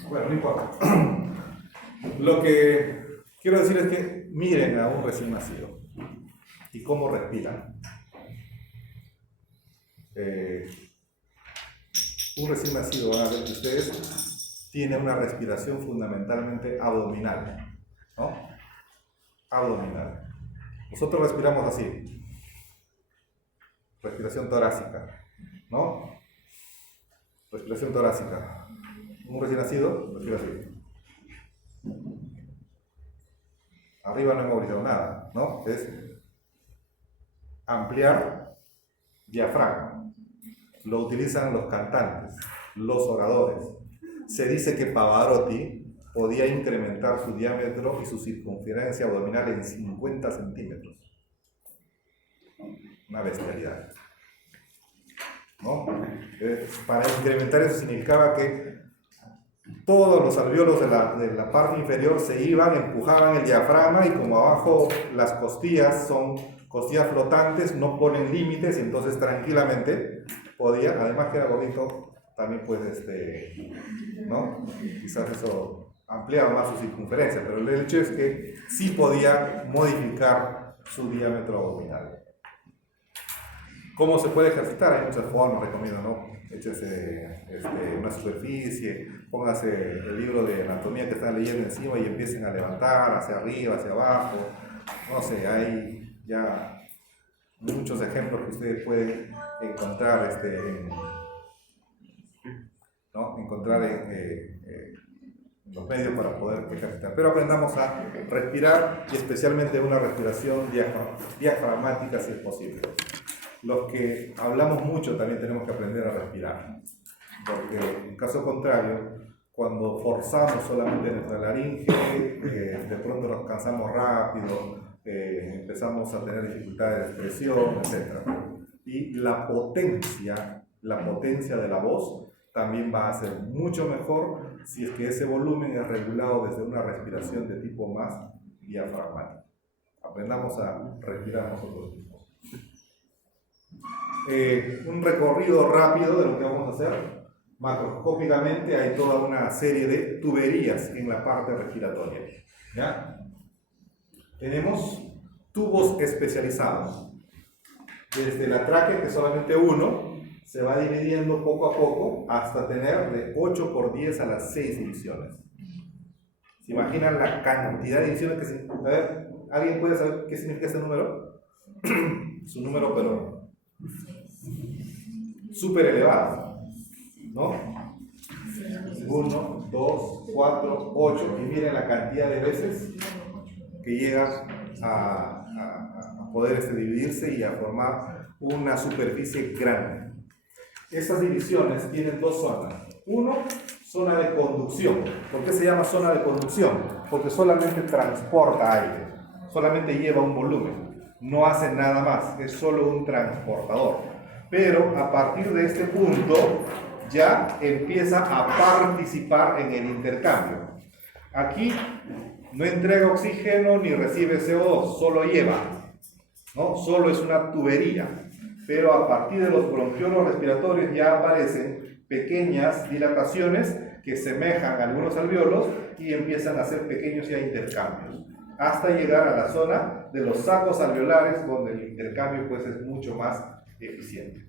bueno, no importa. Lo que quiero decir es que miren a un recién nacido y cómo respiran. Un recién nacido, van a ver que ustedes, tiene una respiración fundamentalmente abdominal, ¿no? Abdominal. Nosotros respiramos así, respiración torácica, ¿no? Respiración torácica. Un recién nacido respira así. Arriba no hemos gritado nada, ¿no? Es ampliar diafragma. Lo utilizan los cantantes, los oradores. Se dice que Pavarotti podía incrementar su diámetro y su circunferencia abdominal en 50 centímetros. Una bestialidad, ¿no? Para incrementar eso significaba que todos los alvéolos de la parte inferior se iban, empujaban el diafragma, y como abajo las costillas son costillas flotantes, no ponen límites, y entonces tranquilamente podía, además que era gordito, también pues ¿no? Quizás eso ampliaba más su circunferencia, pero el hecho es que sí podía modificar su diámetro abdominal. ¿Cómo se puede ejercitar? Hay muchas formas, recomiendo, ¿no? Échese una superficie, póngase el libro de anatomía que están leyendo encima y empiecen a levantar hacia arriba, hacia abajo. No sé, hay ya muchos ejemplos que ustedes pueden encontrar, ¿no? Encontrar en los medios para poder ejercitar. Pero aprendamos a respirar, y especialmente una respiración diafragmática si es posible. Los que hablamos mucho también tenemos que aprender a respirar, porque en caso contrario, cuando forzamos solamente nuestra laringe, de pronto nos cansamos rápido, empezamos a tener dificultades de expresión, etc. Y la potencia de la voz también va a ser mucho mejor si es que ese volumen es regulado desde una respiración de tipo más diafragmático. Aprendamos a respirar nosotros mismos. Un recorrido rápido de lo que vamos a hacer. Macroscópicamente hay toda una serie de tuberías en la parte respiratoria, ¿ya? Tenemos tubos especializados. Desde la tráquea, que es solamente uno, se va dividiendo poco a poco hasta tener de 8 por 10 a las 6 divisiones. ¿Se imaginan la cantidad de divisiones que se... A ver, ¿alguien puede saber qué significa ese número? Es un número, pero súper elevado, ¿no? 1, 2, 4, 8, y miren la cantidad de veces que llega a poder dividirse y a formar una superficie grande. Estas divisiones tienen dos zonas. Uno, zona de conducción. ¿Por qué se llama zona de conducción? Porque solamente transporta aire, solamente lleva un volumen, no hace nada más, es solo un transportador. Pero a partir de este punto ya empieza a participar en el intercambio. Aquí no entrega oxígeno ni recibe CO2, solo lleva, ¿no? Solo es una tubería. Pero a partir de los bronquiolos respiratorios ya aparecen pequeñas dilataciones que semejan a algunos alvéolos y empiezan a hacer pequeños ya intercambios, hasta llegar a la zona de los sacos alveolares, donde el intercambio pues es mucho más eficiente.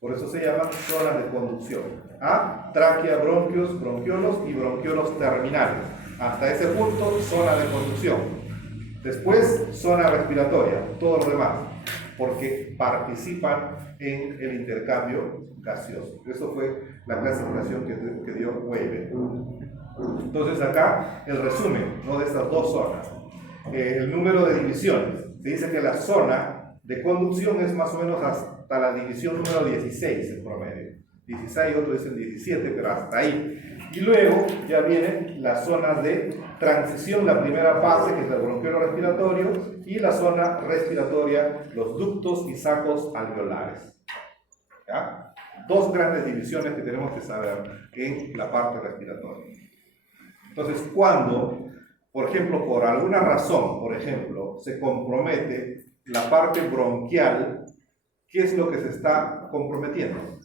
Por eso se llama zona de conducción. A, tráquea, bronquios, bronquiolos y bronquiolos terminales. Hasta ese punto, zona de conducción. Después, zona respiratoria, todo lo demás, porque participan en el intercambio gaseoso. Eso fue la clasificación que dio Weber. Entonces acá el resumen, ¿no?, de estas dos zonas. El número de divisiones. Se dice que la zona de conducción es más o menos hasta la división número 16 en promedio. 16, otros dicen 17, pero hasta ahí. Y luego ya vienen las zonas de transición, la primera fase que es el bronquiolo respiratorio y la zona respiratoria, los ductos y sacos alveolares. ¿Ya? Dos grandes divisiones que tenemos que saber en la parte respiratoria. Entonces, cuando, por ejemplo, por alguna razón, por ejemplo, se compromete la parte bronquial, ¿qué es lo que se está comprometiendo?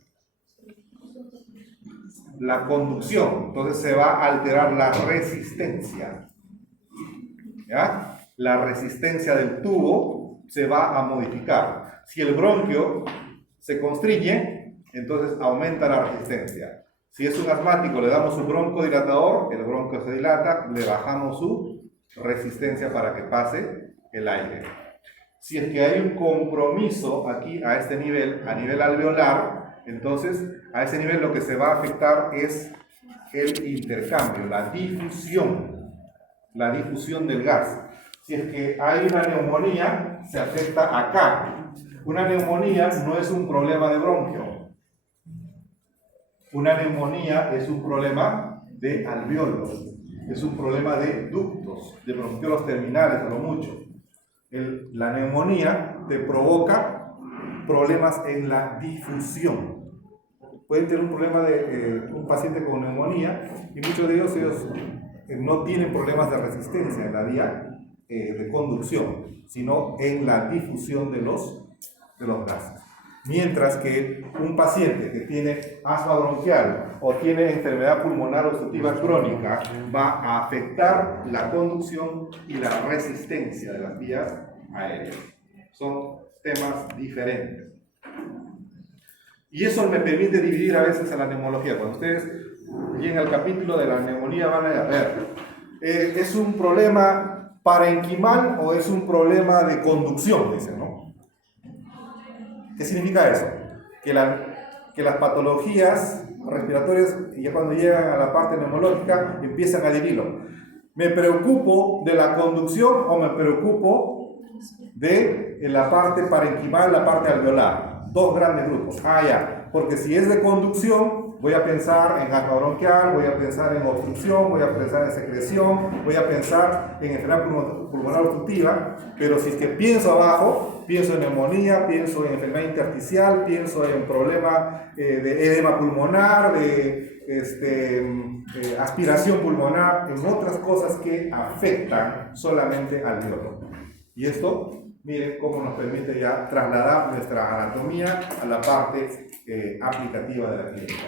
La conducción. Entonces se va a alterar la resistencia. ¿Ya? La resistencia del tubo se va a modificar. Si el bronquio se constriñe, entonces aumenta la resistencia. Si es un asmático, le damos un broncodilatador, el bronquio se dilata, le bajamos su resistencia para que pase el aire. Si es que hay un compromiso aquí a este nivel, a nivel alveolar, entonces a ese nivel lo que se va a afectar es el intercambio, la difusión del gas. Si es que hay una neumonía, se afecta acá. Una neumonía no es un problema de bronquio. Una neumonía es un problema de alveolos, es un problema de ductos, de bronquiolos terminales a lo mucho. La neumonía te provoca problemas en la difusión. Pueden tener un problema de un paciente con neumonía y muchos de ellos no tienen problemas de resistencia en la vía de conducción, sino en la difusión de los gases. Mientras que un paciente que tiene asma bronquial o tiene enfermedad pulmonar obstructiva crónica va a afectar la conducción y la resistencia de las vías aéreas. Son temas diferentes. Y eso me permite dividir a veces a la neumología. Cuando ustedes lleguen al capítulo de la neumonía van a ver, ¿es un problema parenquimal o es un problema de conducción? Dicen, ¿no? ¿Qué significa eso? Que las patologías respiratorias, ya cuando llegan a la parte neumológica, empiezan a dividirlo. ¿Me preocupo de la conducción o me preocupo de la parte parenquimal, la parte alveolar? Dos grandes grupos. Ya. Porque si es de conducción, voy a pensar en asma bronquial, voy a pensar en obstrucción, voy a pensar en secreción, voy a pensar en enfermedad pulmonar obstructiva, pero si es que pienso abajo, pienso en neumonía, pienso en enfermedad intersticial, pienso en problema de edema pulmonar, de aspiración pulmonar, en otras cosas que afectan solamente al alveolo. Y esto, miren cómo nos permite ya trasladar nuestra anatomía a la parte aplicativa de la clínica.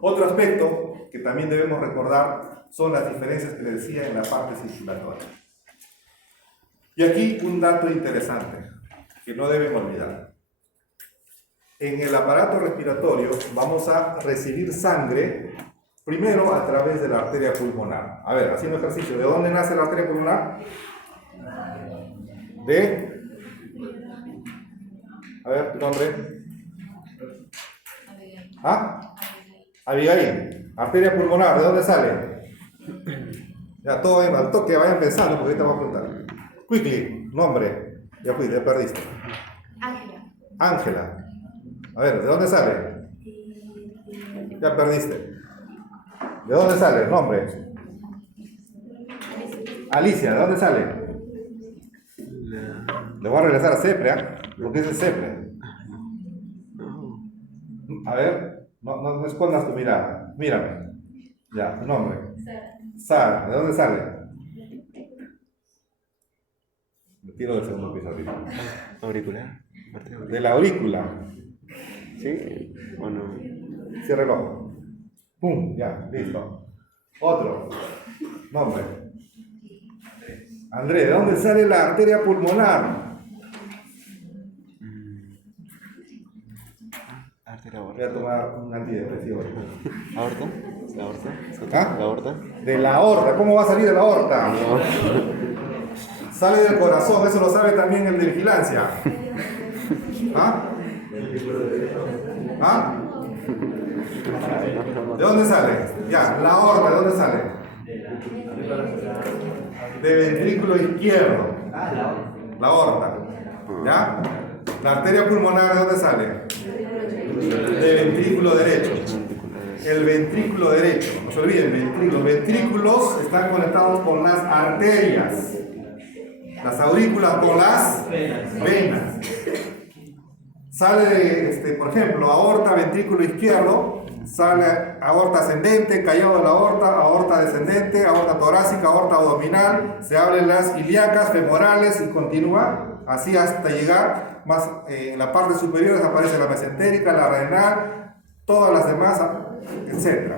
Otro aspecto que también debemos recordar son las diferencias que les decía en la parte circulatoria. Y aquí un dato interesante que no deben olvidar. En el aparato respiratorio vamos a recibir sangre primero a través de la arteria pulmonar. A ver, haciendo ejercicio, ¿de dónde nace la arteria pulmonar? A ver, tu nombre. Abigail. Arteria pulmonar, ¿de dónde sale? Ya todo bien, al toque vayan pensando porque ahorita vamos a preguntar. Quickly, nombre. Ya perdiste. Ángela. A ver, ¿de dónde sale? Ya perdiste. ¿De dónde sale? Nombre. Alicia, ¿de dónde sale? Le voy a regresar a CEPRE, lo que es el CEPRE. A ver, no escondas tu mirada. Mírame. Ya, tu nombre. Sara, ¿de dónde sale? Me tiro del segundo piso arriba. Auricular. De la aurícula. ¿Sí? ¿O no? Cierra el ojo. ¡Pum! Ya, listo. Otro. Nombre. Andrés, ¿de dónde sale la arteria pulmonar? Voy a tomar un antidepresivo. ¿Aorta? ¿La aorta? ¿Ah? ¿La aorta? De la aorta. ¿Cómo va a salir de la aorta? No. Sale del corazón, eso lo sabe también el de vigilancia. ¿Ah? ¿Ah? ¿De dónde sale? Ya, la aorta, ¿de dónde sale? De ventrículo izquierdo. La aorta. ¿Ya? La arteria pulmonar, ¿de dónde sale? De ventrículo derecho. el ventrículo derecho. No se olviden, los ventrículos están conectados con las arterias. Las aurículas con las venas. Sale, por ejemplo, aorta, ventrículo izquierdo, sale aorta ascendente, callado de la aorta, aorta descendente, aorta torácica, aorta abdominal, se abren las ilíacas, femorales y continúa así hasta llegar más en la parte superior aparece la mesentérica, la renal, todas las demás, etc.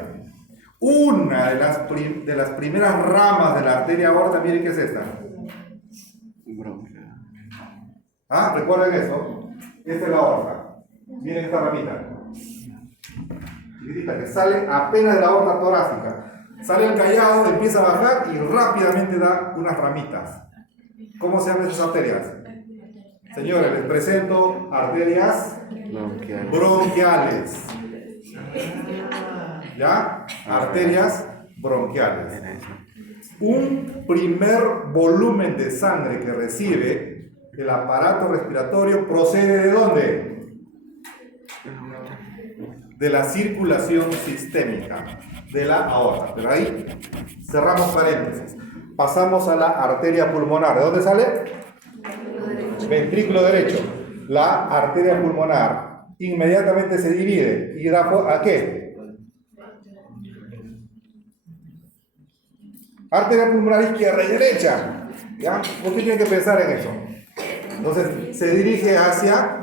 Una de las primeras ramas de la arteria aorta, miren qué es esta. Ah, recuerden eso. Esta es la aorta. Miren esta ramita. Chiquitita, que sale apenas de la aorta torácica. Sale el callado, empieza a bajar y rápidamente da unas ramitas. ¿Cómo se llaman esas arterias? Señores, les presento arterias bronquiales. ¿Ya? Arterias bronquiales. Un primer volumen de sangre que recibe el aparato respiratorio procede ¿de dónde? De la circulación sistémica, de la aorta. Pero ahí cerramos paréntesis. Pasamos a la arteria pulmonar. ¿De dónde sale? Ventrículo derecho. La arteria pulmonar inmediatamente se divide. ¿Y da a qué? Arteria pulmonar izquierda y derecha. ¿Ya? Usted tiene que pensar en eso. Entonces se dirige hacia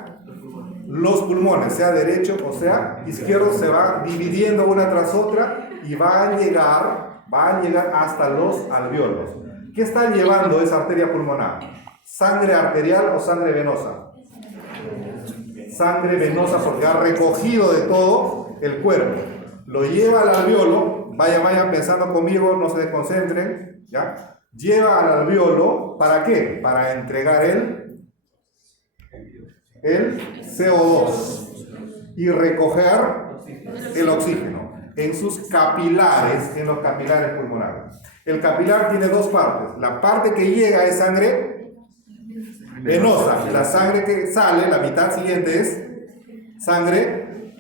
los pulmones, sea derecho o sea izquierdo, se va dividiendo una tras otra y va a llegar hasta los alvéolos. ¿Qué está llevando esa arteria pulmonar? ¿Sangre arterial o sangre venosa? Sangre venosa, porque ha recogido de todo el cuerpo. Lo lleva al alvéolo, vayan pensando conmigo, no se desconcentren, ¿ya? Lleva al alvéolo, ¿para qué? Para entregar el CO2 y recoger el oxígeno en sus capilares, en los capilares pulmonares. El capilar tiene dos partes. La parte que llega es sangre venosa. La sangre que sale, la mitad siguiente es sangre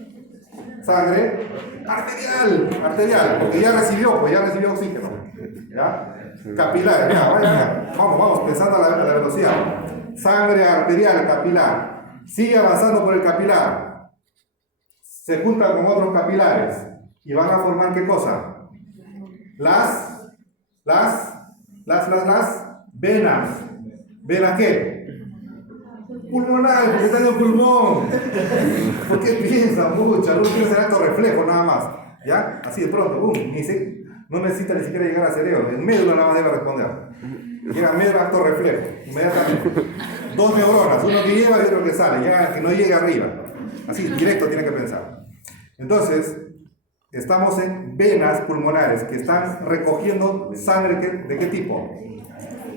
arterial, porque ya recibió oxígeno. ¿Ya? Capilar, vamos, pensando a la velocidad. Sangre arterial, capilar. Sigue avanzando por el capilar. Se junta con otros capilares y van a formar ¿qué cosa? Las venas. ¿Venas qué? Pulmonares, porque están en el pulmón. ¿Por qué piensan mucho? No piensan en alto reflejo nada más. ¿Ya? Así de pronto, no necesita ni siquiera llegar al cerebro. En médula nada más debe responder. Llega medio acto reflejo, inmediatamente. Dos neuronas, uno que lleva y otro que sale, ya que no llegue arriba. Así, directo tiene que pensar. Entonces, estamos en venas pulmonares que están recogiendo sangre ¿de qué tipo?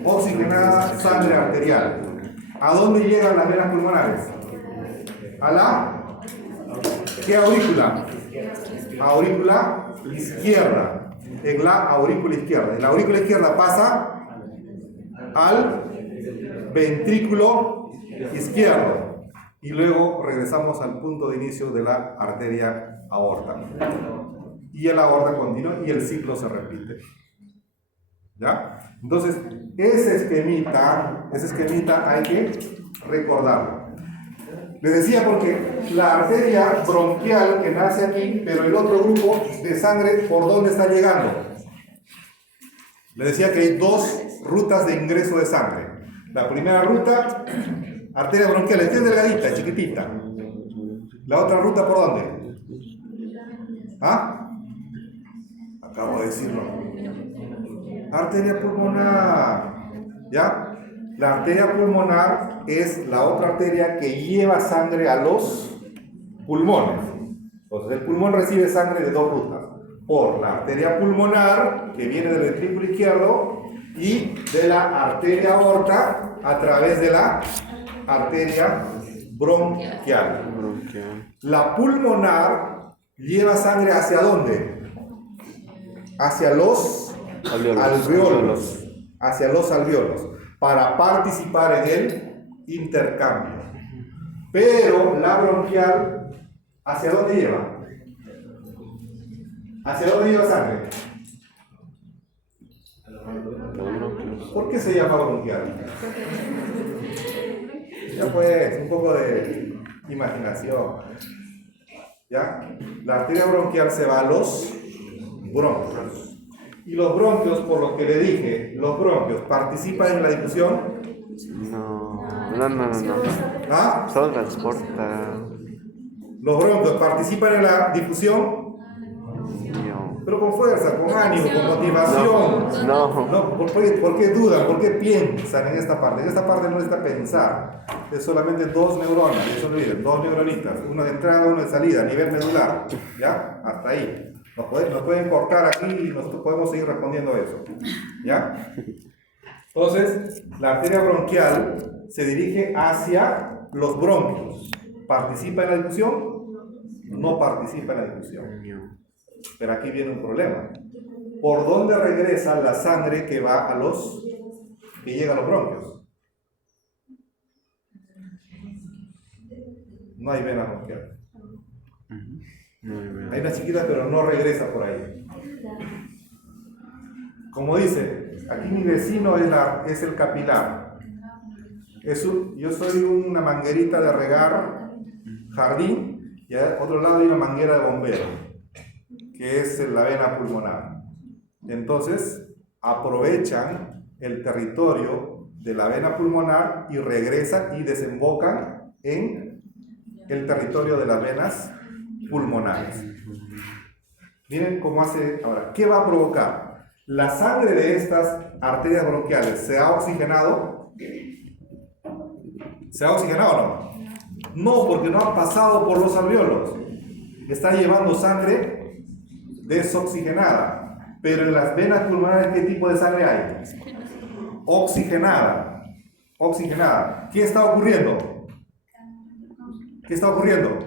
Oxigenada, sangre arterial. ¿A dónde llegan las venas pulmonares? ¿A la? ¿Qué aurícula? Aurícula izquierda. En la aurícula izquierda. En la aurícula izquierda pasa al ventrículo izquierdo y luego regresamos al punto de inicio de la arteria aorta y el aorta continúa y el ciclo se repite. ¿Ya? Entonces ese esquemita hay que recordarlo. Les decía porque la arteria bronquial que nace aquí, pero el otro grupo de sangre, ¿por dónde está llegando? Les decía que hay dos rutas de ingreso de sangre. La primera ruta, arteria bronquial, esta es delgadita, chiquitita. La otra ruta, ¿por dónde? ¿Ah? Acabo de decirlo. Arteria pulmonar. ¿Ya? La arteria pulmonar es la otra arteria que lleva sangre a los pulmones. Entonces, el pulmón recibe sangre de dos rutas. Por la arteria pulmonar, que viene del ventrículo izquierdo, y de la arteria aorta a través de la arteria bronquial. La pulmonar lleva sangre ¿hacia dónde? Hacia los alvéolos. Hacia los alvéolos, para participar en el intercambio. Pero la bronquial, ¿hacia dónde lleva? ¿Hacia dónde iba sangre? ¿Por qué se llama bronquial? Ya pues, un poco de imaginación. ¿Ya? La arteria bronquial se va a los bronquios. Y los bronquios, por lo que le dije, los bronquios participan en la difusión. No. ¿Ah? Solo transporta. Los bronquios participan en la difusión. No. Pero con fuerza, con ánimo, con motivación. No. ¿Por qué dudan? ¿Por qué piensan en esta parte? En esta parte no está pensar. Es solamente dos neuronas, eso no olviden, dos neuronitas. Una de entrada, una de salida, a nivel medular. ¿Ya? Hasta ahí. Nos pueden cortar aquí y nosotros podemos seguir respondiendo eso. ¿Ya? Entonces, la arteria bronquial se dirige hacia los bronquios. ¿Participa en la difusión? No participa en la difusión. Pero aquí viene un problema. ¿Por dónde regresa la sangre que va que llega a los bronquios? No hay vena bronquial. Hay una chiquita, pero no regresa por ahí. Como dice, aquí mi vecino es el capilar. Yo soy una manguerita de regar jardín y a otro lado hay una manguera de bombero, que es la vena pulmonar. Entonces, aprovechan el territorio de la vena pulmonar y regresan y desembocan en el territorio de las venas pulmonares. Miren cómo hace ahora. ¿Qué va a provocar? La sangre de estas arterias bronquiales se ha oxigenado. ¿Se ha oxigenado o no? No, porque no ha pasado por los alvéolos. Está llevando sangre desoxigenada. Pero en las venas pulmonares, ¿qué tipo de sangre hay? Oxigenada. Oxigenada. ¿Qué está ocurriendo? ¿Qué está ocurriendo?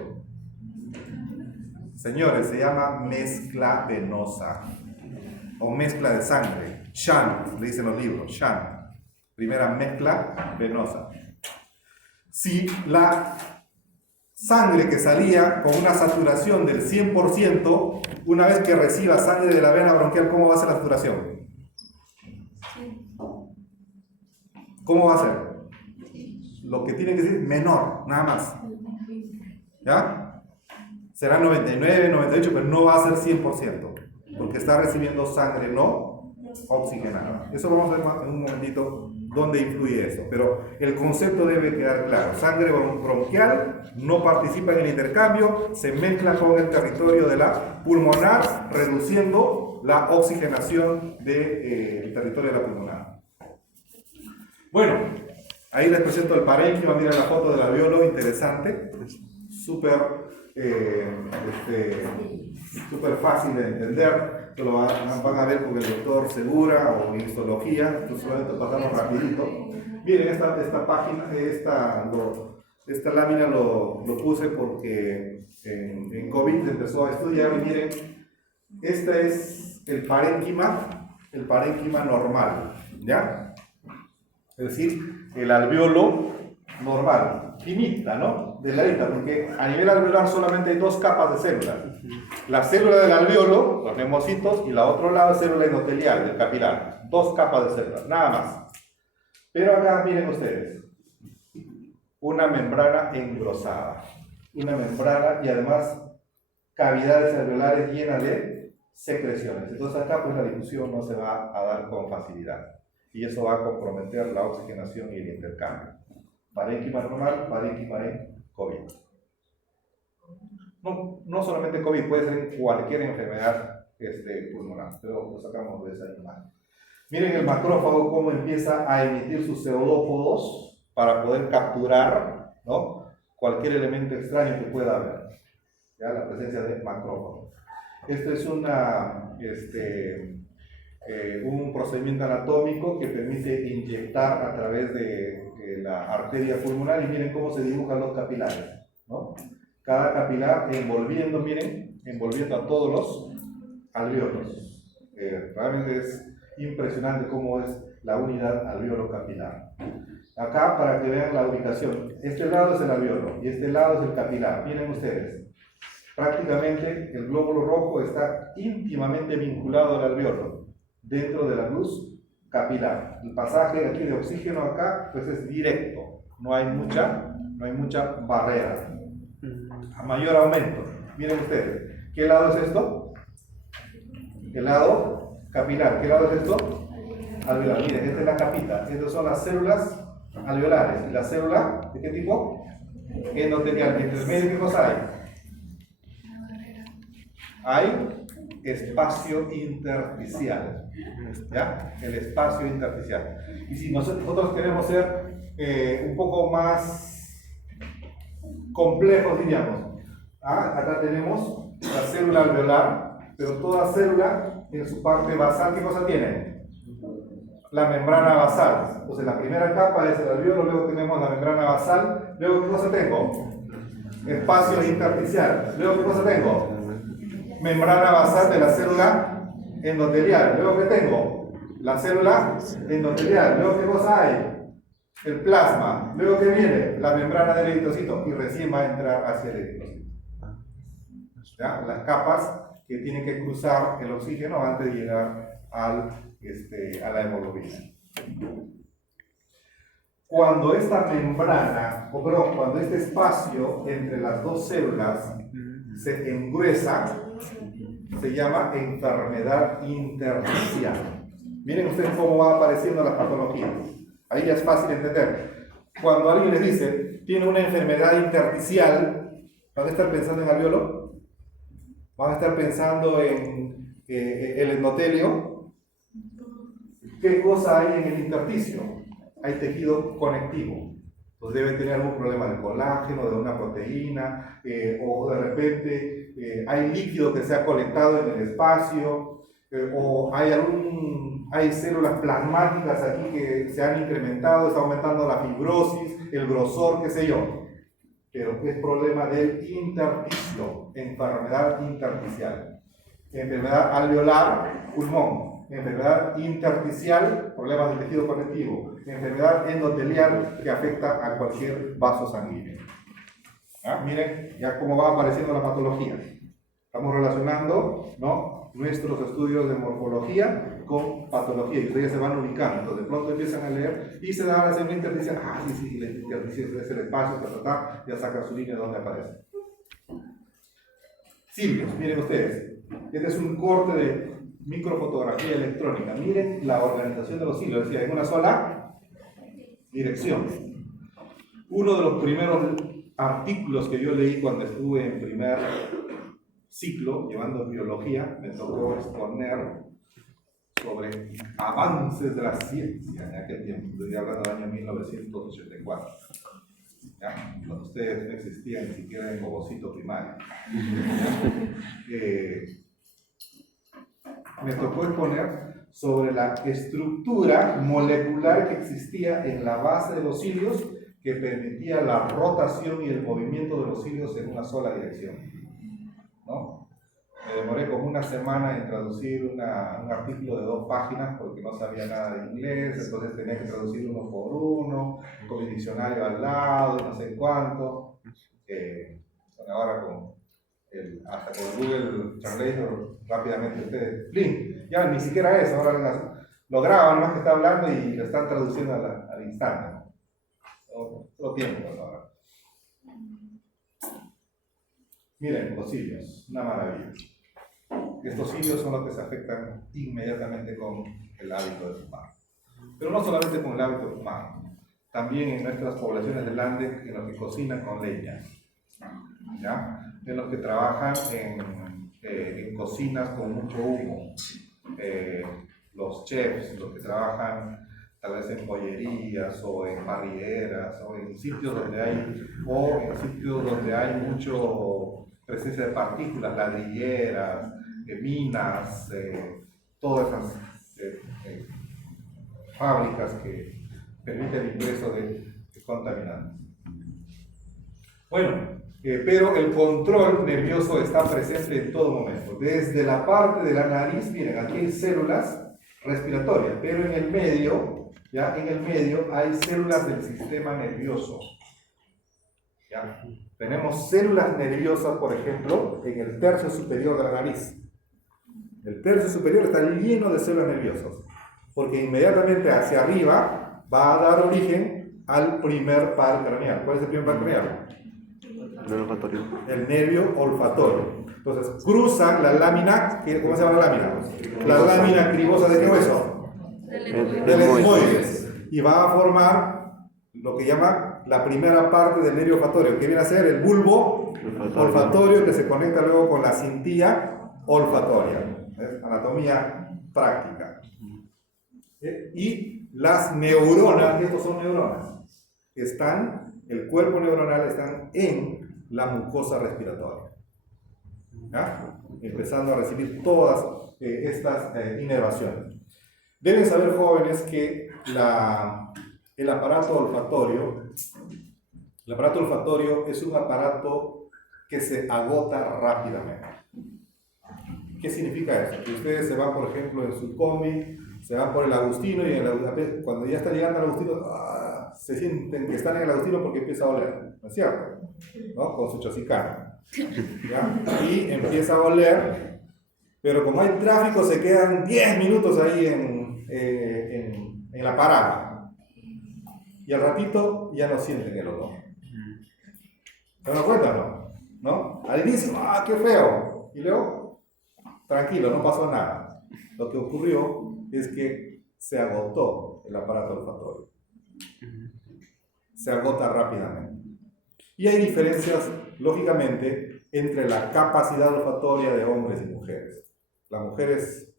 Señores, se llama mezcla venosa o mezcla de sangre. Shunt, le dicen los libros, shunt. Primera mezcla venosa. Si la sangre que salía con una saturación del 100%, una vez que reciba sangre de la vena bronquial, ¿cómo va a ser la saturación? ¿Cómo va a ser? Lo que tiene que ser menor, nada más. ¿Ya? Será 99, 98, pero no va a ser 100%, porque está recibiendo sangre no oxigenada. Eso vamos a ver en un momentito dónde influye eso, pero el concepto debe quedar claro. Sangre bronquial no participa en el intercambio, se mezcla con el territorio de la pulmonar, reduciendo la oxigenación del territorio de la pulmonar. Bueno, ahí les presento el parénquima. Miren la foto del alvéolo, interesante, súper fácil de entender. Esto lo van a ver con el doctor Segura o en histología. Esto solamente pasamos rapidito. Miren, esta página, esta lámina lo puse porque en COVID se empezó a estudiar. Y miren, este es el parénquima normal, ¿ya? Es decir, el alvéolo normal, finita, ¿no? Delgadita, porque a nivel alveolar solamente hay dos capas de células. La célula del alvéolo, los neumocitos, y la otro lado es célula endotelial, del capilar. Dos capas de células, nada más. Pero acá, miren ustedes, una membrana engrosada. Una membrana y además cavidades alveolares llenas de secreciones. Entonces acá pues la difusión no se va a dar con facilidad. Y eso va a comprometer la oxigenación y el intercambio. Parénquima normal, parénquima en COVID. No solamente COVID, puede ser cualquier enfermedad pulmonar, pero lo sacamos de esa imagen. Miren el macrófago cómo empieza a emitir sus pseudópodos para poder capturar, ¿no?, cualquier elemento extraño que pueda haber. ¿Ya? La presencia de macrófago. Esto es un procedimiento anatómico que permite inyectar a través de la arteria pulmonar, y miren cómo se dibujan los capilares, ¿no? Cada capilar envolviendo a todos los alvéolos. Realmente es impresionante cómo es la unidad alvéolo capilar. Acá, para que vean la ubicación, este lado es el alvéolo y este lado es el capilar. Miren ustedes, Prácticamente el glóbulo rojo está íntimamente vinculado al alveolo, dentro de la luz capilar. El pasaje aquí de oxígeno acá, pues es directo, no hay mucha barrera. A mayor aumento, miren ustedes, ¿qué lado es esto? El lado capilar. ¿Qué lado es esto? Alveolar. Miren, esta es la capita, estas son las células alveolares. ¿Y la célula de qué tipo? Endotelial. ¿Entre el medio qué cosa hay? Hay espacio intersticial, ¿ya? El espacio intersticial. Y si nosotros queremos ser un poco más complejos, diríamos, acá tenemos la célula alveolar, pero toda célula en su parte basal, ¿qué cosa tiene? La membrana basal. Entonces la primera capa es el alveolo, luego tenemos la membrana basal, luego ¿qué cosa tengo? Espacio intersticial. Luego ¿qué cosa tengo? Membrana basal de la célula endotelial. Luego ¿qué tengo? La célula endotelial. Luego ¿qué cosa hay? El plasma. Luego ¿qué viene? La membrana del eritrocito. Y recién va a entrar hacia el eritrocito. ¿Ya? Las capas que tienen que cruzar el oxígeno antes de llegar a la hemoglobina. Cuando esta membrana, cuando este espacio entre las dos células se engruesa, se llama enfermedad intersticial. Miren ustedes cómo va apareciendo la patología. Ahí ya es fácil entender. Cuando alguien les dice, tiene una enfermedad intersticial, ¿van a estar pensando en alveolo? ¿Van a estar pensando en el endotelio? ¿Qué cosa hay en el intersticio? Hay tejido conectivo. Entonces debe tener algún problema de colágeno, de una proteína, o de repente hay líquido que se ha colectado en el espacio, o hay células plasmáticas aquí que se han incrementado, está aumentando la fibrosis, el grosor, qué sé yo. Pero es problema del intersticio, enfermedad intersticial. Enfermedad alveolar, pulmón. Enfermedad intersticial, problemas del tejido conectivo. Enfermedad endotelial que afecta a cualquier vaso sanguíneo. Miren ya cómo va apareciendo la patología. Estamos relacionando, ¿no?, nuestros estudios de morfología con patología y ustedes se van ubicando. Entonces de pronto empiezan a leer y se dan a hacer una intersticia. Sí, la intersticia es el espacio, ya saca su línea donde aparece. Cilios, miren ustedes. Este es un corte de microfotografía electrónica. Miren la organización de los cilios, es decir, en una sola dirección. Uno de los primeros artículos que yo leí cuando estuve en primer ciclo, llevando biología, me tocó exponer sobre avances de la ciencia en aquel tiempo. Estoy hablando del año 1984. ¿Ya? Cuando ustedes no existían ni siquiera en Bobocito primario. Me tocó exponer sobre la estructura molecular que existía en la base de los cilios que permitía la rotación y el movimiento de los cilios en una sola dirección, ¿no? Me demoré como una semana en traducir un artículo de 2 páginas porque no sabía nada de inglés, entonces tenía que traducir uno por uno, con el diccionario al lado, no sé cuánto. Ahora hasta con Google Translator rápidamente ustedes, ¡plin! Ya ni siquiera eso, ahora lo graban más que está hablando y lo están traduciendo al instante. Todo tiempo ahora. Miren, los cilios, una maravilla. Estos cilios son los que se afectan inmediatamente con el hábito de fumar. Pero no solamente con el hábito de fumar, también en nuestras poblaciones del Ande, en los que cocinan con leña, ¿ya? En los que trabajan en cocinas con mucho humo, los chefs, los que trabajan tal vez en pollerías o en parrilleras o en sitios donde hay mucho presencia de partículas, ladrilleras, minas, todas esas fábricas que permiten el ingreso de contaminantes. Bueno, pero el control nervioso está presente en todo momento. Desde la parte de la nariz, miren, aquí hay células respiratorias, pero en el medio, ¿ya? En el medio hay células del sistema nervioso. ¿Ya? Tenemos células nerviosas, por ejemplo, en el tercio superior de la nariz. El tercio superior está lleno de células nerviosas, porque inmediatamente hacia arriba va a dar origen al primer par craneal. ¿Cuál es el primer par craneal? El olfatorio. El nervio olfatorio. Entonces, cruzan la lámina, ¿cómo se llama la lámina? La lámina cribosa ¿de qué hueso? Del etmoides. Y va a formar lo que llama la primera parte del nervio olfatorio, que viene a ser el bulbo olfatorio, que se conecta luego con la cintilla olfatoria. ¿Ves? Anatomía práctica. Y las neuronas, estos son neuronas, el cuerpo neuronal están en la mucosa respiratoria. ¿Ya? Empezando a recibir todas estas inervaciones. Deben saber, jóvenes, que el aparato olfatorio es un aparato que se agota rápidamente. ¿Qué significa eso? Que ustedes se van, por ejemplo, en su combi, se van por el Agustino y cuando ya están llegando al Agustino, se sienten que están en el Agustino porque empieza a oler, ¿no es cierto? ¿No? Con su chosicana. ¿Ya? Y empieza a oler, pero como hay tráfico se quedan 10 minutos ahí en la parada. Y al ratito ya no sienten el olor. ¿Se dan cuenta o no? ¿No? Al inicio, qué feo. Y luego, tranquilo, no pasó nada. Lo que ocurrió es que se agotó el aparato olfatorio. Se agota rápidamente. Y hay diferencias, lógicamente, entre la capacidad olfatoria de hombres y mujeres. Las mujeres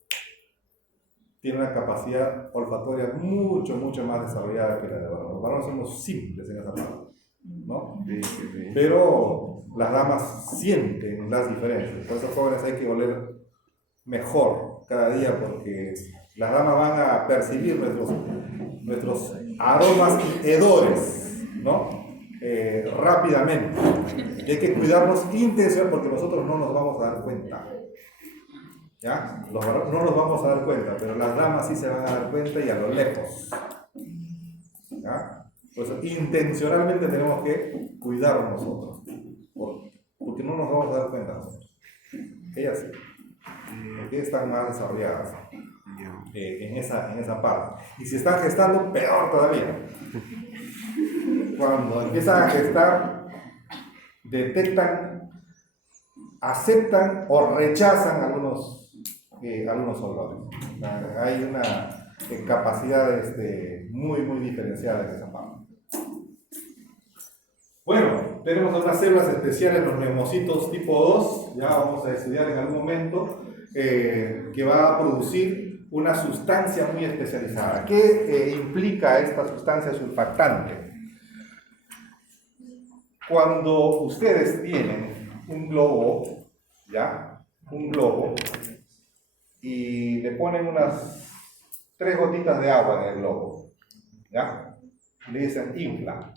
tienen una capacidad olfatoria mucho más desarrollada que la de los varones. Los varones somos simples en esa parte, ¿no? Pero las damas sienten las diferencias. Por eso, jóvenes, hay que oler mejor cada día, porque las damas van a percibir nuestros aromas y hedores, ¿no? Rápidamente. Y hay que cuidarnos intencionalmente, porque nosotros no nos vamos a dar cuenta. ¿Ya? Los varones no nos vamos a dar cuenta, pero las damas sí se van a dar cuenta, y a lo lejos. ¿Ya? Por eso intencionalmente tenemos que cuidarnos nosotros, porque no nos vamos a dar cuenta nosotros. Ellas sí, porque están más desarrolladas en esa parte. Y si están gestando, peor todavía. Cuando empiezan a gestar, detectan, aceptan o rechazan algunos olores. Hay una capacidad muy diferenciada en esa parte. Bueno, tenemos unas células especiales, los neumocitos tipo 2, ya vamos a estudiar en algún momento, que va a producir una sustancia muy especializada. ¿Qué implica esta sustancia surfactante? Cuando ustedes tienen un globo, ¿ya? Un globo, y le ponen unas 3 gotitas de agua en el globo, ¿ya? Le dicen infla.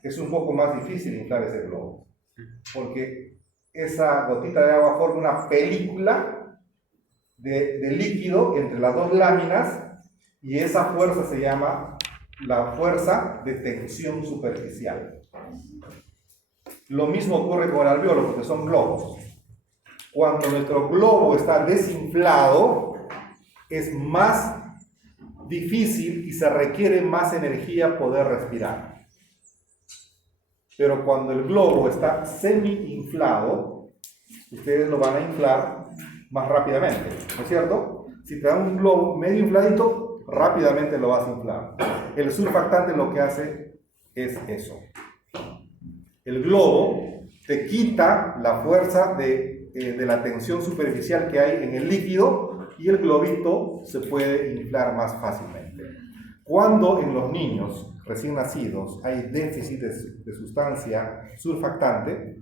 Es un poco más difícil inflar ese globo, porque esa gotita de agua forma una película de líquido entre las dos láminas, y esa fuerza se llama la fuerza de tensión superficial. Lo mismo ocurre con el alveolo, porque son globos. Cuando nuestro globo está desinflado, es más difícil y se requiere más energía poder respirar. Pero cuando el globo está semi-inflado, ustedes lo van a inflar más rápidamente, ¿no es cierto? Si te dan un globo medio infladito, rápidamente lo vas a inflar. El surfactante lo que hace es eso. El globo te quita la fuerza de la tensión superficial que hay en el líquido, y el globito se puede inflar más fácilmente. Cuando en los niños recién nacidos hay déficit de sustancia surfactante,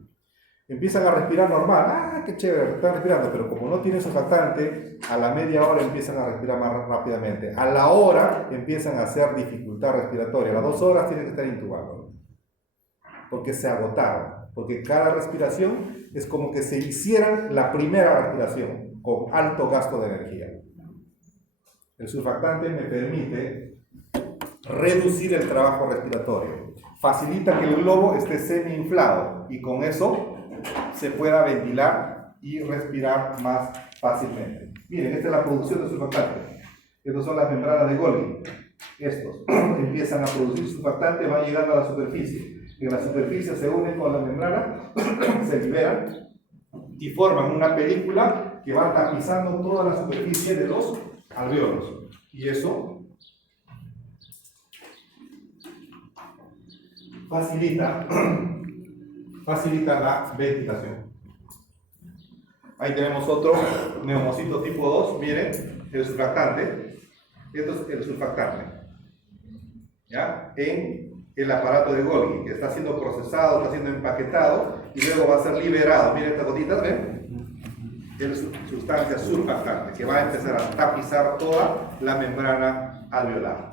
empiezan a respirar normal. Qué chévere, están respirando, pero como no tienen surfactante, a la media hora empiezan a respirar más rápidamente. A la hora empiezan a hacer dificultad respiratoria. A las 2 horas tienen que estar intubados, porque se agotaron. Porque cada respiración es como que se hicieran la primera respiración con alto gasto de energía. El surfactante me permite reducir el trabajo respiratorio, facilita que el globo esté semi-inflado y con eso se pueda ventilar y respirar más fácilmente. Miren, esta es la producción de surfactante. Estas son las membranas de Golgi. Estos empiezan a producir surfactante, van llegando a la superficie. En la superficie se unen con la membrana, se liberan y forman una película que va tapizando toda la superficie de los alvéolos. Y eso facilita la ventilación. Ahí tenemos otro neumocito tipo 2, miren, el surfactante. Esto es el surfactante, ¿ya? En el aparato de Golgi, que está siendo procesado, está siendo empaquetado y luego va a ser liberado. Miren estas gotitas, ¿ven? Es sustancia surfactante que va a empezar a tapizar toda la membrana alveolar.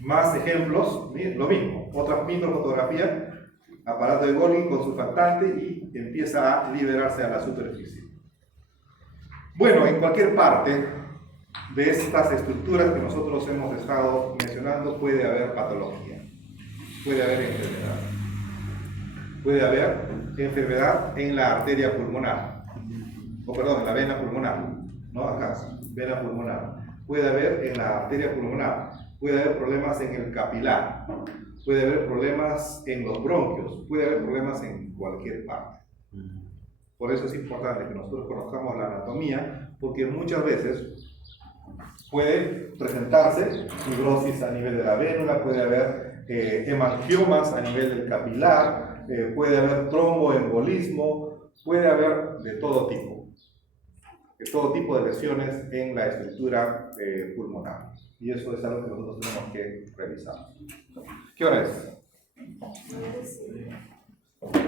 Más ejemplos, miren, lo mismo, otra microfotografía, aparato de Golgi con surfactante y empieza a liberarse a la superficie. Bueno, en cualquier parte de estas estructuras que nosotros hemos estado mencionando puede haber patología, puede haber enfermedad. Puede haber enfermedad en la arteria pulmonar, en la vena pulmonar, no acá, vena pulmonar. Puede haber en la arteria pulmonar, puede haber problemas en el capilar, puede haber problemas en los bronquios, puede haber problemas en cualquier parte. Por eso es importante que nosotros conozcamos la anatomía, porque muchas veces puede presentarse fibrosis a nivel de la vénula, puede haber hemangiomas a nivel del capilar, puede haber tromboembolismo, puede haber de todo tipo de lesiones en la estructura pulmonar. Y eso es algo que nosotros tenemos que revisar. ¿Qué hora es?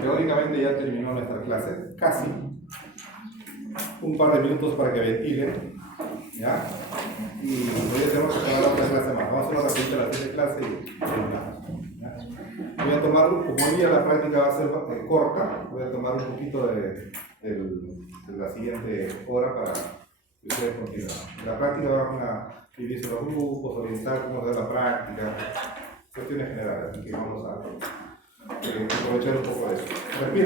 Teóricamente ya terminó nuestra clase, casi. Un par de minutos para que ventilen, ¿ya? Y hoy tenemos que tomar la otra clase más. Vamos a hacer una rapidita la siguiente clase y terminamos, ¿ya? Voy a tomar, como hoy día la práctica va a ser corta, voy a tomar un poquito de la siguiente hora para que ustedes continúen. La práctica van a dividirse los grupos, orientar cómo hacer la práctica, cuestiones generales, así que vamos a aprovechar un poco de eso.